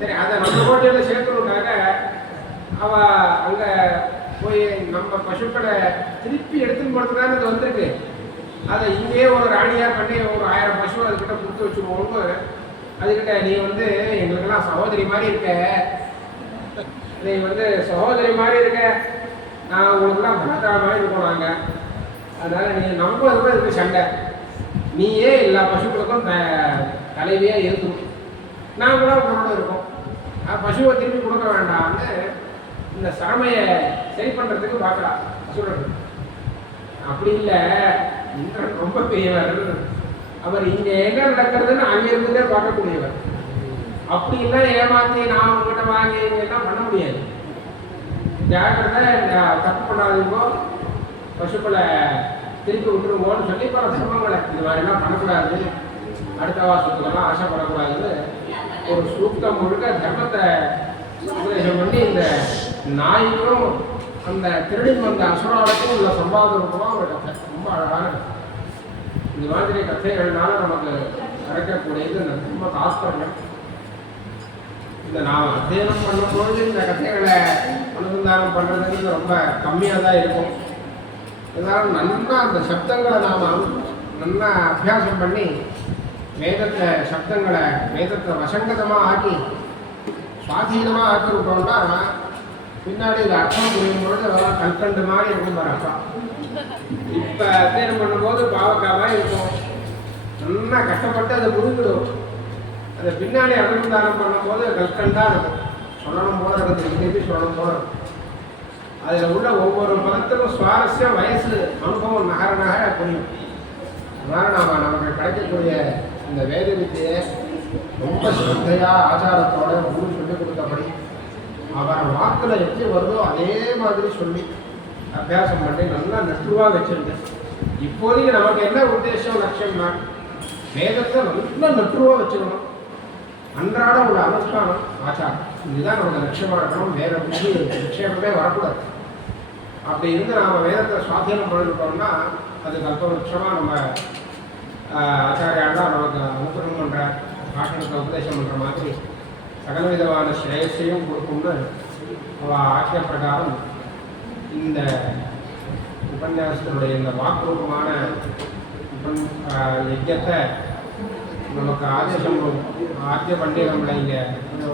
சரி அதை நம்ம கோட்டையில் சேர்க்கணுன்னாக்க அவள் அங்கே போய் நம்ம பசுக்களை திருப்பி எடுத்துன்னு போகிறதுக்கான அது வந்திருக்கு. அதை இங்கேயே ஒரு ராணியாக பண்ணி ஒரு 1000 பசு அதுக்கிட்ட கொடுத்து வச்சுருவோம்னு அதுக்கிட்ட நீ வந்து எங்களுக்கெல்லாம் சகோதரி மாதிரி இருக்க, நீ வந்து சகோதரி மாதிரி இருக்க, நான் உங்களுக்குலாம் பணத்தா மாதிரி இருக்கோம் நாங்கள். அதனால் நீ நம்ம இதுக்கு சண்டை, நீயே எல்லா பசுக்களுக்கும் தலைவியாக இருக்கணும், நாங்களும் உங்களோட இருக்கோம், பசுவை திருப்பி கொடுக்க வேண்டாம்னு இந்த சரமையை சரி பண்ணுறதுக்கு பார்க்கலாம் சொல்கிறது. அப்படி இல்லை, இந்திரன் ரொம்ப பெரியவர், அவர் இங்கே எங்கே நடக்கிறதுன்னு அங்கிருந்துட்டே பார்க்கக்கூடியவர். அப்படிலாம் ஏமாற்றி நான் உங்ககிட்ட வாங்கி எல்லாம் பண்ண முடியாது. ஜாக்கிரதை தப்பு பண்ணாதீங்கோ, பசுக்களை திருப்பி விட்டுருங்கோன்னு சொல்லி பல சிரமங்களை இது மாதிரிலாம் பண்ணக்கூடாது, அடுத்த வாசத்துக்கெல்லாம் ஆசைப்படக்கூடாதுன்னு ஒரு சூக்தம் முழுக்க தர்மத்தை உபதேசம் பண்ணி இந்த நாய்க்கும் அந்த திருடி வந்த அசுராளுக்கும் உள்ள சம்பாத ரூபமாக ஒரு கதை, ரொம்ப அழகான கதை. இந்த மாதிரி கதைகள்னால நமக்கு கிடைக்கக்கூடியது ரொம்ப தாத்பரியம். இந்த நாம் அத்தியனம் பண்ணும்போது இந்த கதைகளை அனுசந்தானம் பண்ணுறதுங்கிறது ரொம்ப கம்மியாக தான் இருக்கும். இதனால் நல்லா அந்த சப்தங்களை நாம் நல்லா அபியாசம் பண்ணி வேதத்தை சப்தங்களை வேதத்தை வசங்கதமாக ஆக்கி சுவாதீனமாக ஆக்கி விட்டோம்னா பின்னாடி இது அர்த்தம் புரியும் பொழுது அதெல்லாம் கல்கண்டு மாதிரி இருக்கும் பாரு அர்த்தம். இப்போ அத்தியனம் பண்ணும்போது பாவக்காய் மாதிரி இருக்கும், நல்லா கஷ்டப்பட்டு அதை புரிஞ்சிடும். அதை பின்னாடி அனுசந்தானம் பண்ணும்போது கல்கண்டாக இருக்கும், சொல்லணும் போல இருக்குது, திருப்பி சொல்லணும் போல இருக்கும். அதில் உள்ள ஒவ்வொரு பதத்துக்கும் சுவாரஸ்யம் வயசு அனுபவம் நகர நகர புரியும். அதனால் நமக்கு கிடைக்கக்கூடிய இந்த வேத வித்தையை ரொம்ப ஸ்ரத்தையாக ஆச்சாரத்தோட குரு சொல்லிக் கொடுத்தபடி அவர் வாக்கில் எப்படி வருதோ அதே மாதிரி சொல்லி அபியாசம் பண்ணி நல்லா நெற்றுவாக வச்சுருந்தேன். இப்போதைக்கு நமக்கு என்ன உத்தேசம் லட்சியம்னா வேதத்தை நல்லா நெற்றுவாக வச்சுக்கணும், அன்றாட உள்ள அனுஷ்டானம் ஆச்சாரம், இதுதான் நமக்கு லட்சியமாக இருக்கணும். வேற புது நிச்சயமே வரக்கூடாது. அப்படி இருந்து நாம் வேதத்தை சுவாதீனம் பண்ணிட்டோம்னா அது கல்பவருஷமாக நம்ம ஆச்சாரியால் நமக்கு அனுகிரகம் பண்ணுற பாஷணத்தை உபதேசம் பண்ணுற மாதிரி சகல விதமான ஸ்ரேயஸையும் கொடுக்கும்னு அவள் ஆக்கிய பிரகாரம் இந்த உபன்யாசத்தினுடைய இந்த வாக்குரூபமான யஜ்யத்தை நமக்கு ஆத்திய பண்டிகங்களை இங்கே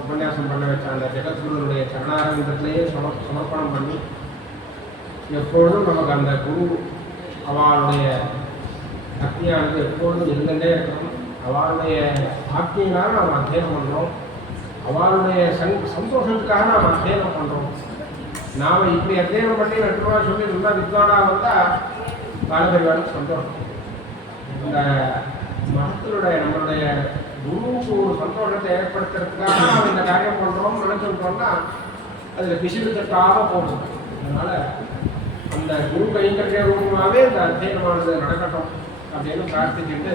உபன்யாசம் பண்ண வச்ச அந்த ஜெகத்குருனுடைய சரணாரங்கத்திலேயே சமர்ப்பணம் பண்ணி எப்பொழுதும் நமக்கு அந்த குரு அவளுடைய சக்தியானது எப்பொழுதும் இருந்துகிட்டே இருக்கணும். அவளுடைய ஆக்தியினால் நாம் அத்தியனம் பண்ணுறோம், அவளுடைய சந்தோஷத்துக்காக நாம் அத்தியனம் பண்ணுறோம். நாம் இப்படி அத்தியனம் பண்ணி 2 ரூபா சொல்லி நல்லா வித்வானாக வந்தால் காலபரிவாருக்கு சந்தோஷம். இந்த மதத்தினுடைய நம்மளுடைய குருவுக்கு ஒரு சந்தோஷத்தை ஏற்படுத்துறதுக்காக நாம் இந்த காரியம் பண்ணுறோம்னு நினச்சிருக்கோம்னா அதில் பிசிறு தட்டாக போகணும். அதனால் அந்த குரு கைங்கரிய ரூபமாகவே இந்த அத்தியனமானது நடக்கட்டும் அப்படின்னு பிரார்த்திச்சுட்டு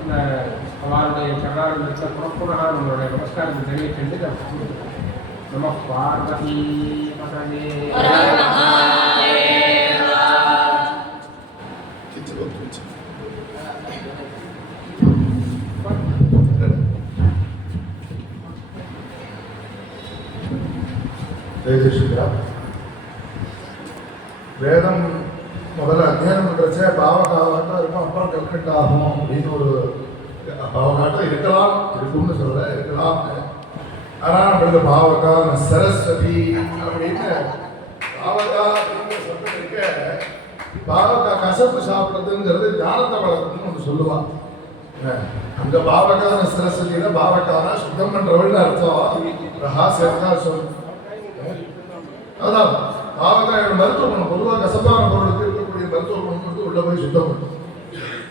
அந்த அவருடைய சரணாரங்கத்தை புறப்புறா நம்மளுடைய நமஸ்காரத்தை தெரிவிச்சுட்டு நம்ம பார்வதி மகனே வேதம் முதல்ல அத்தியானம் பண்ணுறச்சே பாவகாவாட்டம் இருக்கும், அப்புறம் கல்கண்டாகும் அப்படின்னு ஒரு பாவகாட்டம் இருக்கலாம், இருக்கும்னு சொல்ல இருக்கலாம். ஆனால் நம்மளுக்கு பாவகா சரஸ்வதி அப்படின்னு பாவகா அப்படின்னு சொல்றது இருக்க, பாவகா கசப்பு சாப்பிட்றதுங்கிறது ஞானத்தை வளர்க்கணும்னு ஒன்று சொல்லுவான். அங்கே பாவகான சரஸ்வதினா பாவகானா சுத்தம் பண்ணுறவள்னு அர்த்தம். ரகசியத்தா சொல் அதான் பாவக்காயோட மருத்துவ குணம். பொதுவாக கசப்பான பொருளுக்கு இருக்கக்கூடிய மருத்துவ குணம் வந்து உள்ள போய் சுத்தம் பண்ணும்.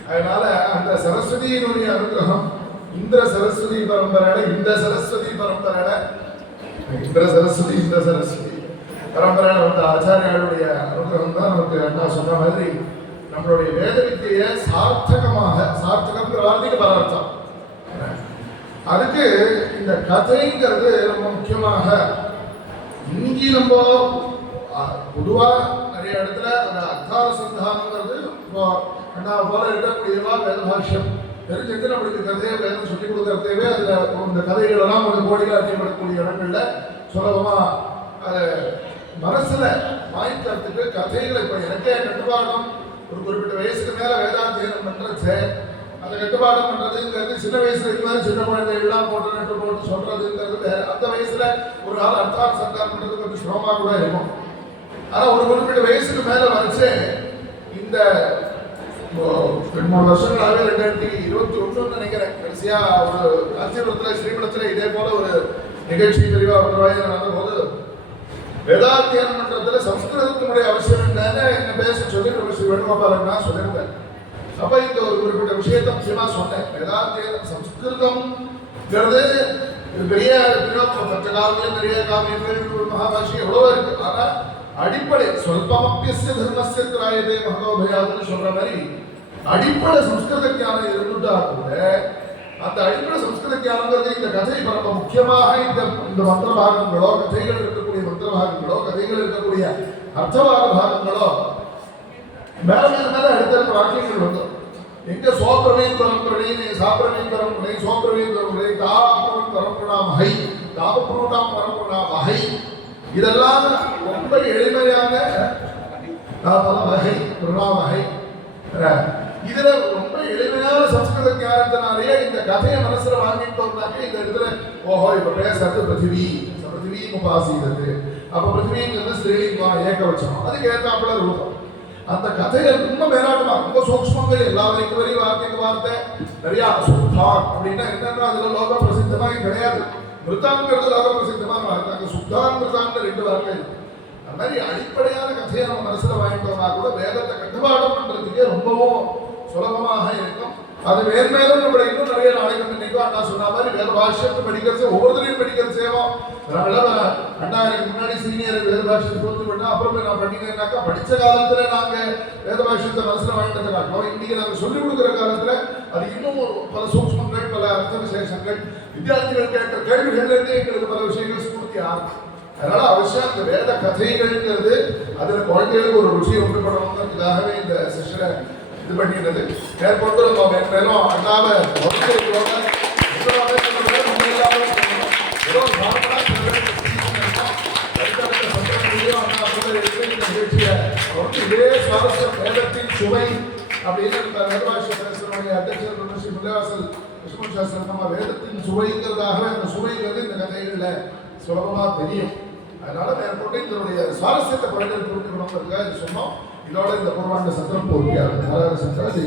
அதனால அந்த சரஸ்வதியினுடைய அனுகிரகம் இந்திர சரஸ்வதி பரம்பரையில இந்த சரஸ்வதி பரம்பரையில வந்த ஆச்சாரியாளுடைய அனுகிரகம் தான் நமக்கு என்ன சொன்ன மாதிரி நம்மளுடைய வேத வித்தியை சார்த்தகம்ங்கிற வார்த்தைக்கு பரார்த்தம். அதுக்கு இந்த கதைங்கிறது ரொம்ப முக்கியமாக. இன்னைக்கு நம்ம பொதுவாக நிறைய இடத்துல அந்த அர்த்தானுசந்தானங்கிறது போல இருக்கக்கூடியவா வேத பாஷ்யம் தெரிஞ்சுட்டு நம்மளுக்கு கதையை வேதம் சொல்லிக் கொடுக்கறதேவே அதில் இந்த கதைகளெல்லாம் கொஞ்சம் கோடியில் அறியப்படக்கூடிய இடங்கள்ல சுலபமாக அதை மனசில் வாய்க்கிறதுக்கு கதைகளை இப்போ எனக்கே கட்டுப்பாடம் ஒரு குறிப்பிட்ட வயசுக்கு மேலே வேதாத்தியனம் பண்ணுறது, அந்த கட்டுப்பாடம் பண்ணுறதுங்கிறது சின்ன வயசுல இருக்கிற சின்ன குழந்தைகள்லாம் போட்டு சொல்றதுங்கிறது வேற. அந்த வயசுல ஒரு நாள் அர்த்தானுசந்தானம் பண்ணுறது கொஞ்சம் சிரமமாக கூட இருக்கும். ஆனால் ஒரு குறிப்பிட்ட வயசுக்கு மேலே வரைச்சு இந்த 2-3 வருஷங்களாகவே 2021 நினைக்கிறேன் கடைசியா ஒரு காஞ்சிபுரத்தில் ஸ்ரீமடத்தில் இதே போல ஒரு நிகழ்ச்சி தெளிவாக நடந்த போது வேதாத்தியனம் பண்றதுல சம்ஸ்கிருதத்தினுடைய அவசியம் என்னன்னு என்ன பேச சொல்லி ஸ்ரீ வேணுகோபாலன் நான் சொல்லியிருந்தேன். அப்ப இந்த ஒரு குறிப்பிட்ட விஷயத்தை முக்கியமா சொன்னேன். வேதாத்தியனம் சம்ஸ்கிருதம்ங்கிறது பெரிய பஞ்சகாவியம் நிறைய காவியங்கள் மகாபாஷி எவ்வளவோ இருக்கு. ஆனா அடிப்படை சொல்பமப்பியஸ்ய தர்மஸ்ய திராயதே மகோபயாதுன்னு சொல்ற மாதிரி அடிப்படை சம்ஸ்கிருத ஞானம் இருந்துட்டா கூட அந்த அடிப்படை சம்ஸ்கிருத ஞானங்கிறது இந்த கதை பரப்ப முக்கியமாக இந்த மந்திர பாகங்களோ கதைகள் இருக்கக்கூடிய மந்திர சூத்திரபாகங்களோ கதைகள் இருக்கக்கூடிய அர்த்தவாத பாகங்களோ மேல அடுத்தடுத்த வாக்கியங்கள் வந்தோம். எங்க சோப்ரவீன் பரம்பரை சாப்பிரவீன் பரம்பரை சோப்ரவீன் பரம்பரை தாபம் பரம்பரா மகை தாபப்ரூட்டாம் பரம்பரா மகை இதெல்லாம் ரொம்ப எளிமையான வகை வகை. இதுல ரொம்ப எளிமையான சம்ஸ்கிருத ஞானத்தினாலேயே இந்த கதையை மனசுல வாங்கிட்டோம்னாக்க இந்த இடத்துல ஓஹோ இப்ப பேசுறது பிருத்திவி பிருத்திவி உபாசிக்கிறது. அப்ப பிருத்திவிங்கிறது ஸ்ரீலிங்கா ஏகவச்சனம் அதுக்கு ஏற்றாப்புல ரூபம். அந்த கதையை ரொம்ப மேலாட்டமா ரொம்ப சூக்ஷ்மங்கள் எல்லா வரைக்கும் வரி வார்த்தைக்கு வார்த்தை நிறைய சுத்தான் அப்படின்னா என்னன்னா அதுல லோக பிரசித்தமா கிடையாது. மிருத்தாங்கிறது லோக பிரசித்தமான வார்த்தை. அங்க சுத்தான் மிருத்தாங்க 2 வார்த்தை இருக்கு. அந்த மாதிரி அடிப்படையான கதையை நம்ம மனசுல வாங்கிட்டோம்னா கூட வேதத்தை கட்டுப்பாடம் பண்றதுக்கே ரொம்பவும் சுலபமாக இருக்கும். அது மேன்மேலும் நம்மளை இன்னும் நிறைய நாளைக்கு இன்னைக்கும் அண்ணா சொன்ன மாதிரி வேத பாஷ்யத்தை படிக்கிறது ஒவ்வொருத்தரையும் படிக்கிறது செய்வோம். அண்ணா எனக்கு முன்னாடி சீனியர் வேத பாஷ்யத்தை பொறுத்து பண்ணா அப்புறமே நான் பண்ணிக்கிறேன்னாக்கா படிச்ச காலத்துல நாங்க வேத பாஷ்யத்தை மனசுல வாங்கிட்டு காட்டோம். இன்னைக்கு நாங்க சொல்லிக் கொடுக்குற காலத்துல அது இன்னும் பல சூக்ஷ்மங்கள் பல அர்த்த விசேஷங்கள் வித்தியார்த்திகள் கேட்ட கேள்விகள்லேருந்து எங்களுக்கு பல விஷயங்கள் ஸ்பூர்த்தி ஆகும். அதனால அவசியம் அந்த வேத கதைகள்ங்கிறது அதுல குழந்தைகளுக்கு ஒரு ருசியை உண்டு பண்ணணுங்கிறதுக்காகவே இந்த செஷனை இது பண்ணிடுறது. மேற்கொண்டு நம்ம மேலும் அண்ணாவை இதே சுவாரஸ்யம் வேதத்தின் சுவை அப்படின்னு அத்தியட்சர் முல்லைவாசல் கிருஷ்ண சாஸ்திரம் நம்ம வேதத்தின் சுவைங்கிறதாகவே அந்த சுவைங்கிறது இந்த கதைகள்ல சுலபமா தெரியும். அதனால மேற்கொண்டு இதனுடைய சுவாரஸ்யத்தை குழந்தைகள் புரிஞ்சுக்கணுங்கிறதுக்காக இது சொன்னோம். இதோட இந்த பூர்வாண்ட சத்திரம் பூர்த்தியாக சத்திரம்